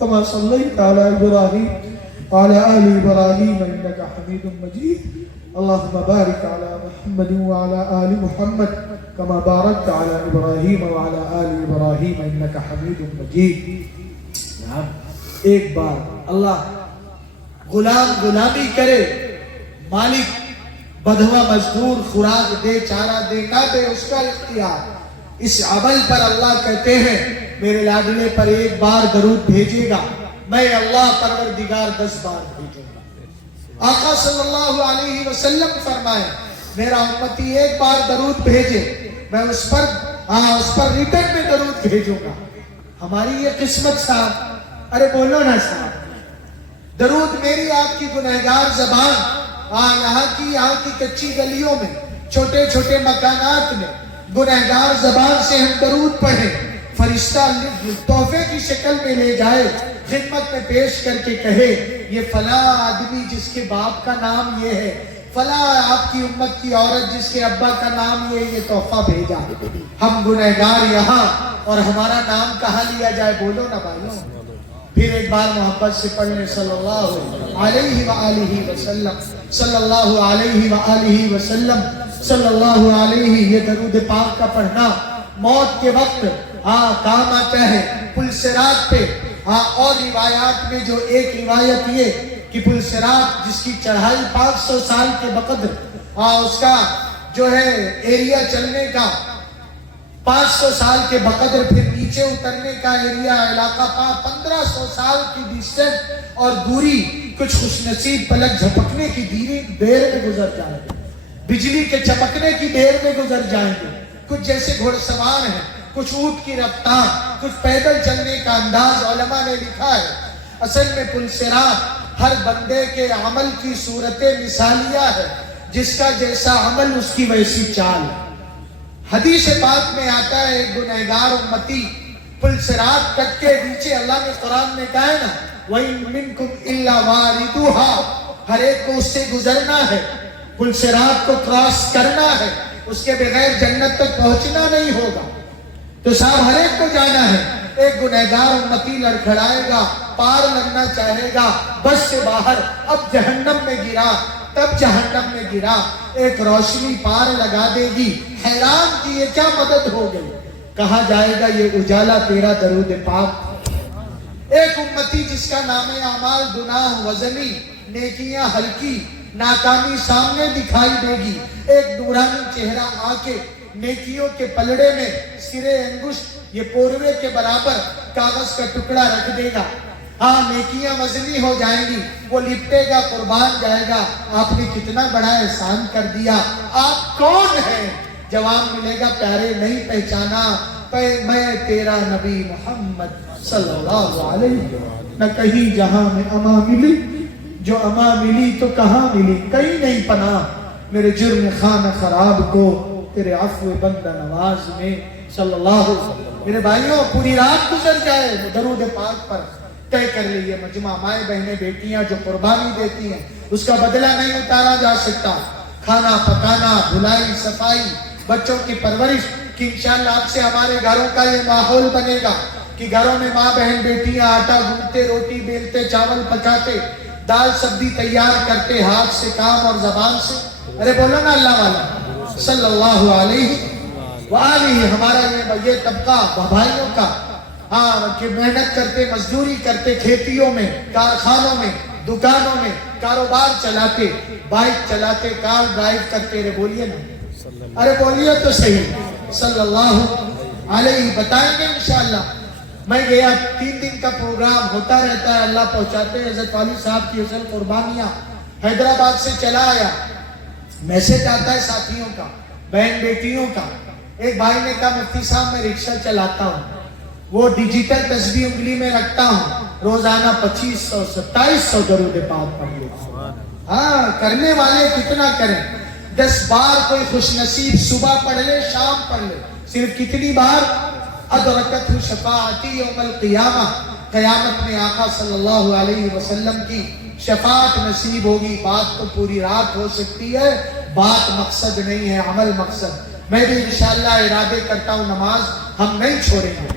كما صليت على إبراهيم وعلى آل إبراهيم إنك حميد مجيد اللهم بارك على محمد وعلى آل محمد كما باركت على إبراهيم وعلى آل إبراهيم إنك حميد مجيد. ایک بار اللہ غلام غلامی کرے، مالک بدھوا مزدور خوراک دے، چارہ دے نہ دے، اس کا اختیار. اس عمل پر اللہ کہتے ہیں میرے لاڈلے پر ایک بار درود بھیجے گا، میں اللہ پروردگار 10 بار بھیجوں گا. آقا صلی اللہ علیہ وسلم فرمائے میرا امتی ایک بار درود بھیجے، میں اس پر ریٹرن میں درود بھیجوں گا. ہماری یہ قسمت صاحب، ارے بولو نا صاحب، درود میری آپ کی گنہگار زبان، یہاں کی کچی گلیوں میں، چھوٹے چھوٹے مکانات میں گنہگار زبان سے ہم درود پڑھیں، فرشتہ تحفے کی شکل میں لے جائے، خدمت میں پیش کر کے کہے یہ فلاں آدمی جس کے باپ کا نام یہ ہے، فلاں آپ کی امت کی عورت جس کے ابا کا نام یہ تحفہ بھیجا. ہم گنہگار یہاں اور ہمارا نام کہاں لیا جائے؟ بولو نا بھائیوں. پھر ایک بار محبت سے پڑھنے صلی اللہ علیہ وآلہ وسلم، صلی اللہ علیہ وآلہ وسلم، صلی اللہ علیہ. یہ درود پاک کا پڑھنا موت کے وقت کام آتا ہے. پل صراط پہ اور روایات میں جو ایک روایت یہ کہ پل صراط جس کی چڑھائی 500 سال کے بقدر، اس کا جو ہے ایریا چلنے کا 500 سال کے بقدر، پھر نیچے اترنے کا ایریا علاقہ 1500 سال کی ڈسٹنس اور دوری، کچھ خوش نصیب پلک جھپکنے کی دیر میں گزر جائیں گے، بجلی کے چمکنے کی دیر میں گزر جائیں گے. کچھ جیسے گھوڑ سوار ہیں، کچھ اونٹ کی رفتار، کچھ پیدل چلنے کا انداز. علماء نے لکھا ہے اصل میں پل صراط ہر بندے کے عمل کی صورت مثالیہ ہے، جس کا جیسا عمل اس کی ویسی چال. حدیث پاک میں آتا ہے ایک گنہگار امتی پل صراط کٹ کے نیچے، اللہ نے قرآن میں کہا ہے نا وَإِن مِّنكُمْ إِلَّا وَارِدُوهَا، ہر ایک کو اس سے گزرنا ہے، پل صراط کو کراس کرنا ہے، اس کے بغیر جنت تک پہنچنا نہیں ہوگا. تو صاحب ہر ایک کو جانا ہے. ایک گنہگار امتی لڑکھڑائے گا، پار لگنا چاہے گا، بس سے باہر، اب جہنم میں گرا، تب جہنم میں گرا، ایک روشنی پار لگا دے گی. حیران کہ یہ کیا مدد ہو گئی. کہا جائے گا یہ اجالا تیرا درود پاک. ایک امتی جس کا نام اعمال گناہ وزنی، نیکیاں ہلکی، ناکامی سامنے دکھائی دے گی. ایک نورانی چہرہ آ کے نیکیوں کے پلڑے میں سرے انگشت یہ پوروے کے برابر کاغذ کا ٹکڑا رکھ دے گا. نیکیاں وزنی ہو جائیں گی، وہ لپٹے گا، قربان جائے گا. آپ نے کتنا بڑا احسان کر دیا، آپ کون ہیں؟ جواب ملے گا پیارے نہیں پہچانا، میں تیرا نبی محمد صلی اللہ علیہ وسلم. نہ کہیں جہاں میں اما ملی، جو اما ملی تو کہاں ملی، کہیں نہیں پناہ میرے جرم خانہ خراب کو تیرے عفو بندہ نواز میں صلی اللہ علیہ وسلم. میرے بھائیوں پوری رات گزر جائے درود پاک پر طے کر لیے مجمع. مائیں بہنیں بیٹیاں جو قربانی دیتی ہیں اس کا بدلہ نہیں اتارا جا سکتا. کھانا پکانا، دھلائی صفائی، بچوں کی پرورش، کہ انشاءاللہ آپ سے ہمارے گھروں کا یہ ماحول بنے گا کہ گھروں میں ماں بہن بیٹیاں آٹا گوندتے، روٹی بیلتے، چاول پکاتے، دال سبزی تیار کرتے، ہاتھ سے کام اور زبان سے. ارے بولو نا اللہ والا صلی اللہ علیہ وآلہ. ہمارا یہ طبقہ بھائیوں کا کہ محنت کرتے، مزدوری کرتے، کھیتیوں میں، کارخانوں میں، دکانوں میں، کاروبار چلاتے، بائک چلاتے، کار ڈرائیو کرتے. ارے بولیے نا، ارے بولیے تو صحیح صلی اللہ علیہ. بتائیں گے انشاءاللہ. میں گیا 3 دن کا پروگرام ہوتا رہتا ہے، اللہ پہنچاتے ہیں. حضرت والی صاحب کی اصل قربانیاں حیدرآباد سے چلا آیا. میسج آتا ہے ساتھیوں کا، بہن بیٹیوں کا. ایک بھائی نے کہا مفتی صاحب میں رکشہ چلاتا ہوں، وہ ڈیجیٹل تسبیح انگلی میں رکھتا ہوں، روزانہ 2500 2700 درود پاک پڑھ لیتا ہوں. کرنے والے کتنا کریں. 10 بار کوئی خوش نصیب صبح پڑھ لے، شام پڑھ لے. صرف کتنی بار؟ ادرکت شفاعتی یوم القیامہ، قیامت میں آقا صلی اللہ علیہ وسلم کی شفاعت نصیب ہوگی. بات تو پوری رات ہو سکتی ہے، بات مقصد نہیں ہے، عمل مقصد. میں بھی انشاءاللہ ارادے کرتا ہوں نماز ہم نہیں چھوڑیں گے.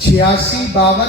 86 52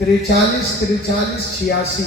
43 43 86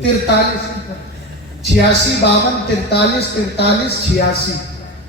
43 86 52 43 43 86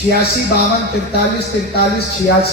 86 52 43 43 86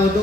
2-2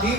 3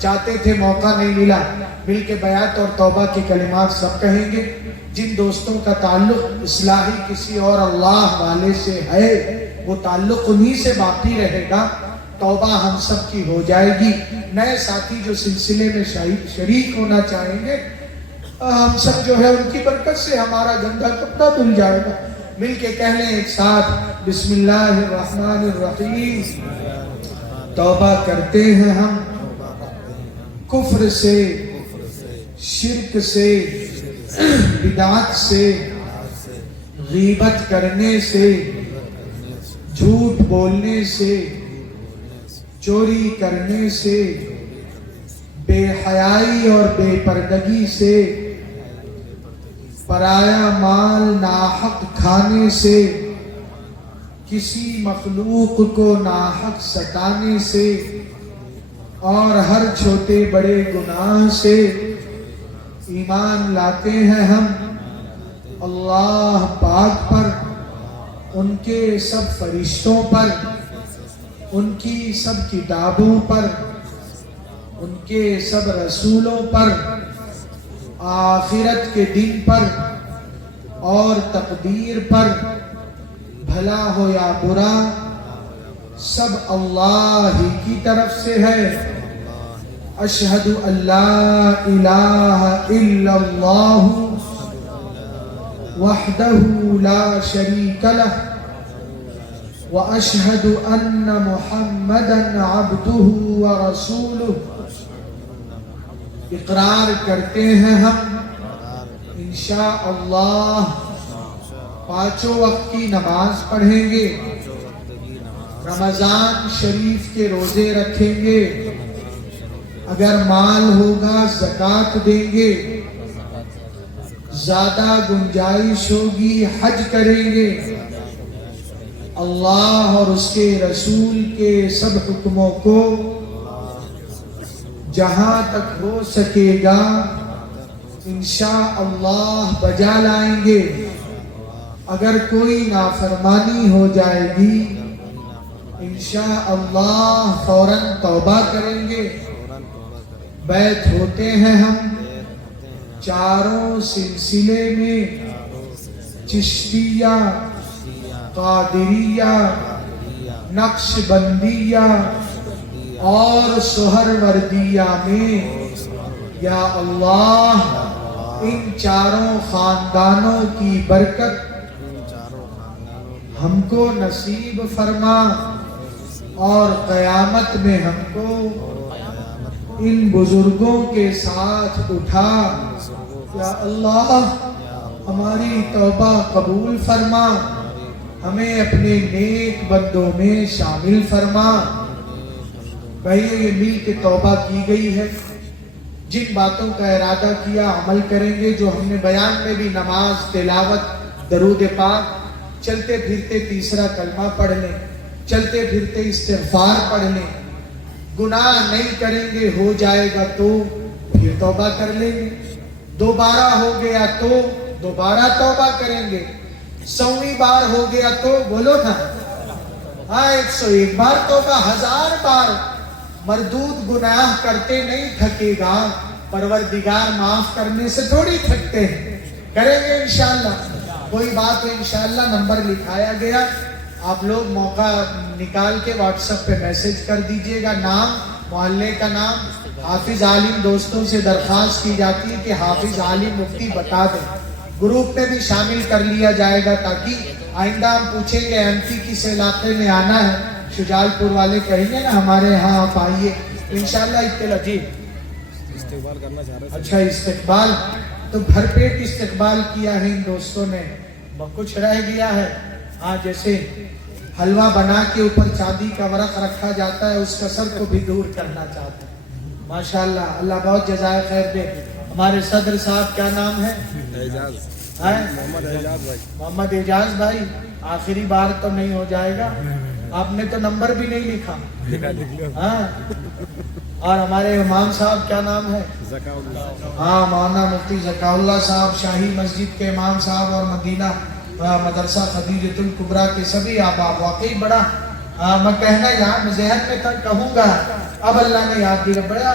چاہتے تھے موقع نہیں ملا، مل کے بیعت اور توبہ کے کلمات سب کہیں گے۔ جن دوستوں کا تعلق اصلاحی کسی اور اللہ والے سے ہے وہ تعلق انہی سے باقی رہے گا، توبہ ہم سب کی ہو جائے گی۔ نئے ساتھی جو سلسلے میں شریک ہونا چاہیں گے، ہم سب جو ہے ان کی برکت سے ہمارا گندا کپڑا دھل جائے گا۔ مل کے کہہ لیں ایک ساتھ، بسم اللہ الرحمن الرحیم۔ توبہ کرتے ہیں ہم کفر سے، شرک سے، بدعت سے، غیبت کرنے سے، جھوٹ بولنے سے، چوری کرنے سے، بے حیائی اور بے پردگی سے، پرایا مال ناحق کھانے سے، کسی مخلوق کو ناحق ستانے سے، اور ہر چھوٹے بڑے گناہ سے ایمان لاتے ہیں ہم اللہ پاک پر، ان کے سب فرشتوں پر، ان کی سب کتابوں پر، ان کے سب رسولوں پر، آخرت کے دن پر اور تقدیر پر، بھلا ہو یا برا سب اللہ ہی کی طرف سے ہے۔ اشہد ان لا الہ الا اللہ وحدہ لا شریک لہ واشہد ان محمدا عبدہ ورسولہ۔ اقرار کرتے ہیں ہم انشاءاللہ پانچوں وقت کی نماز پڑھیں گے، رمضان شریف کے روزے رکھیں گے، اگر مال ہوگا زکوٰۃ دیں گے، زیادہ گنجائش ہوگی حج کریں گے، اللہ اور اس کے رسول کے سب حکموں کو جہاں تک ہو سکے گا انشاءاللہ بجا لائیں گے۔ اگر کوئی نافرمانی ہو جائے گی انشاءاللہ فوراً توبہ کریں گے۔ بیعت ہوتے ہیں ہم چاروں سلسلے میں، چشتیہ، قادریہ، نقش بندیہ اور سہروردیہ میں۔ یا اللہ ان چاروں خاندانوں کی برکت ہم کو نصیب فرما، اور قیامت میں ہم کو ان بزرگوں کے ساتھ اٹھا۔ یا اللہ ہماری توبہ قبول فرما، ہمیں اپنے نیک بندوں میں شامل فرما۔ بھائی یہ مل کے توبہ کی گئی ہے، جن باتوں کا ارادہ کیا عمل کریں گے، جو ہم نے بیان میں بھی نماز، تلاوت، درود پاک، چلتے پھرتے تیسرا کلمہ پڑھ لیں، چلتے پھرتے استغفار پڑھ لیں، گناہ نہیں کریں گے ہو جائے گا تو پھر توبہ کر لیں گے، دوبارہ ہو گیا تو دوبارہ توبہ کریں گے، 100ویں بار ہو گیا تو بولو نا، 101 بار توبہ، 1000 بار۔ مردود گناہ کرتے نہیں تھکے گا، پروردگار معاف کرنے سے تھوڑی تھکتے ہیں، کریں گے انشاءاللہ۔ کوئی بات ہو انشاءاللہ، نمبر لکھایا گیا، آپ لوگ موقع نکال کے واٹس ایپ پہ میسج کر دیجئے گا، نام، محلے کا نام، حافظ عالم دوستوں سے درخواست کی جاتی ہے کہ حافظ عالم مفتی بتا دیں، گروپ میں بھی شامل کر لیا جائے گا، تاکہ آئندہ ہم پوچھیں گے ایم پی کس علاقے میں آنا ہے، شجال پور والے کہیں گے نا ہمارے ہاں آپ آئیے، انشاءاللہ اطلاع جی۔ استقبال کرنا چاہ رہے اچھا استقبال تو بھر پیٹ استقبال کیا ہے ان دوستوں نے، کچھ رہ گیا ہے، ہاں جیسے حلوہ بنا کے اوپر چاندی کا ورق رکھا جاتا ہے، اس کسر کو بھی دور کرنا چاہتے ہیں۔ ماشاءاللہ اللہ بہت جزائے خیر دے۔ ہمارے صدر صاحب کیا نام ہے؟ اعجاز، محمد اعجاز بھائی۔ محمد اعجاز بھائی، آخری بار تو نہیں ہو جائے گا، آپ نے تو نمبر بھی نہیں لکھا، ہاں۔ اور ہمارے امام صاحب کیا نام ہے؟ ذکا اللہ، ہاں مولانا مفتی ذکا اللہ صاحب، شاہی مسجد کے امام صاحب اور مدینہ مدرسہ خدیجۃ الکبریٰ کے سبھی احباب، واقعی بڑا میں کہنا یاد ذہن میں تک کہوں گا، اب اللہ نے یاد دیا، بڑا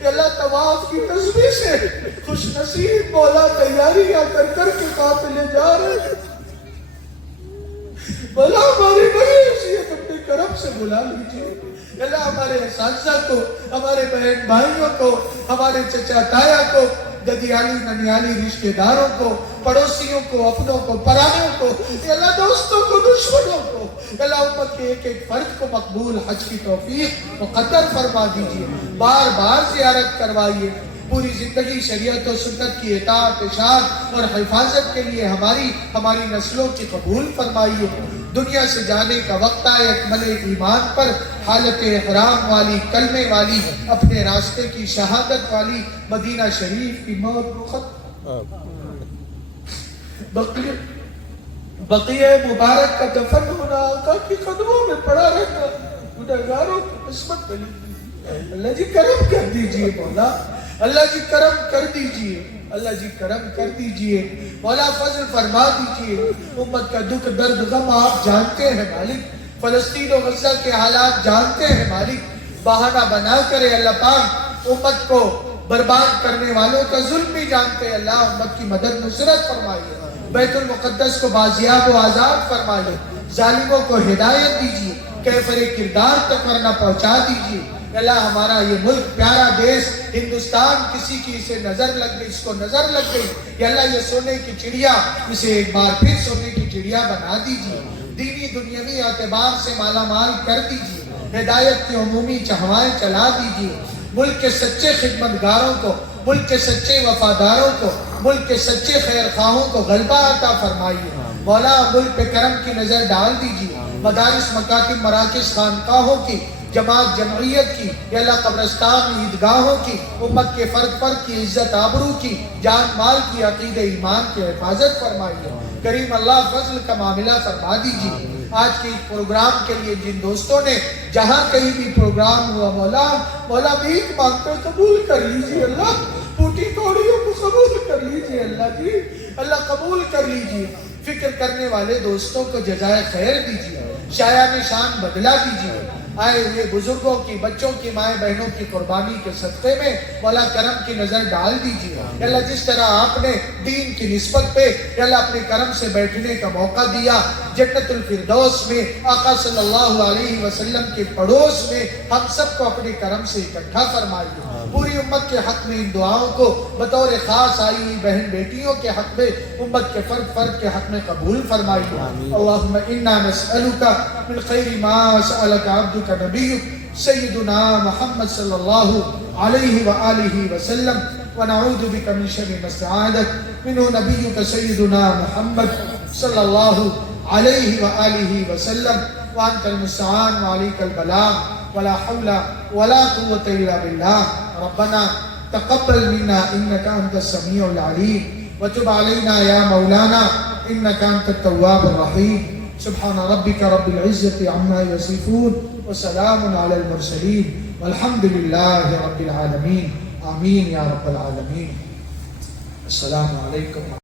کہ اللہ طواف کی تسبیح سے خوش نصیب مولا تیاریاں کر کر کے قافلے جا رہے ہیں. مولا ہماری بڑی حیثیت اپنے کرم سے بلا لیجیے. اللہ ہمارے اساتذہ کو، ہمارے بہن بھائیوں کو، ہمارے چچا تایا کو، ددیالی ننیالی رشتہ داروں کو، پڑوسیوں کو، اپنوں کو، پرانوں کو، اللہ دوستوں کو، دشمنوں کو، اللہ امت کے ایک ایک فرد کو مقبول حج کی توفیق مقدر فرما دیجیے. بار بار زیارت کروائیے. پوری زندگی شریعت و سنت کی اطاعت، اشاعت اور حفاظت کے لیے ہماری نسلوں کی قبول فرمائیے. دنیا سے جانے کا وقت آئے اکمل ایمان پر، حالت احرام والی، کلمے والی، اپنے راستے کی شہادت والی، مدینہ شریف کی موت مخت بقیہ مبارک کا دفن ہونا، آقا کی قدموں میں پڑا رہنا گنہگاروں کی قسمت بنی. اللہ جی کرم کر دیجئے مولا، اللہ جی کرم کر دیجئے، اللہ جی کرم کر دیجئے مولا، فضل فرما دیجئے. امت کا دکھ درد غم آپ جانتے ہیں مالک، فلسطین و غزہ کے حالات جانتے ہیں مالک. بہانہ بنا کرے اللہ پاک امت کو برباد کرنے والوں کا ظلم بھی جانتے ہیں. اللہ امت کی مدد نصرت فرمائیے، بیت المقدس کو بازیاب و آزاد فرمائیے، ظالموں کو ہدایت دیجیے، کیفر کردار تک ورنہ پہنچا دیجیے. اللہ ہمارا یہ ملک پیارا دیش ہندوستان، کسی کی اسے نظر لگ گئی، اس کو نظر لگ گئی کہ اللہ یہ سونے کی چڑیا، اسے ایک بار پھر سونے کی چڑیا بنا دیجیے. دینی دنیاوی اعتبار سے مالا مال کر دیجیے، ہدایت کی عمومی چہوائیں چلا دیجیے. ملک کے سچے خدمتگاروں کو، ملک کے سچے وفاداروں کو، ملک کے سچے خیر خواہوں کو غلبہ عطا فرمائیے. مولا ملک پہ کرم کی نظر ڈال دیجیے. مدارس، مکاتب، مراکز، خانقاہوں کی، جماعت جمعیت کی، یا اللہ قبرستان، عیدگاہوں کی، امت کے فرد کی عزت آبرو کی، جان مال کی، عقید ایمان کی حفاظت فرمائیے. کریم اللہ فضل کا معاملہ فرما دیجیے. آج کے پروگرام کے لیے جن دوستوں نے جہاں کہیں بھی پروگرام ہوا مولا بھیک مانگتے قبول کر لیجیے. اللہ پوٹی کوڑیوں کو قبول کر لیجیے. اللہ جی اللہ قبول کر لیجیے. فکر کرنے والے دوستوں کو جزائے خیر دیجیے، شایان شان بدلا دیجیے. آئے ہوئے بزرگوں کی، بچوں کی، مائیں بہنوں کی قربانی کے صدقے میں مولا کرم کی نظر ڈال دیجیے. اللہ جس طرح آپ نے دین کی نسبت پہ اللہ اپنے کرم سے بیٹھنے کا موقع دیا، جنت الفردوس میں آقا صلی اللہ علیہ وسلم کے پڑوس میں ہم سب کو اپنے کرم سے اکٹھا فرمائیے. پوری امت کے حق میں ان دعاؤں کو بطور خاص آئی ہوئی بہن بیٹیوں کے حق میں، امت کے فرد کے حق میں قبول فرمائیے. اللہم انا نسألک من خیر ما سألک عبدک نبیک سیدنا محمد صلی اللہ علیہ وآلہ وسلم، ونعوذ بک من شر ما استعاذک منہ نبیک سیدنا محمد صلی اللہ علیہ وآلہ وسلم. وانت المستعان وعلیک البلاغ ولا حول ولا قوة الا بالله. ربنا تقبل منا انك انت السميع العليم وتب علينا يا مولانا انك انت التواب الرحيم. سبحان ربك رب العزة عما يصفون وسلام على المرسلين والحمد لله رب العالمين. آمين يا رب العالمين. السلام عليكم.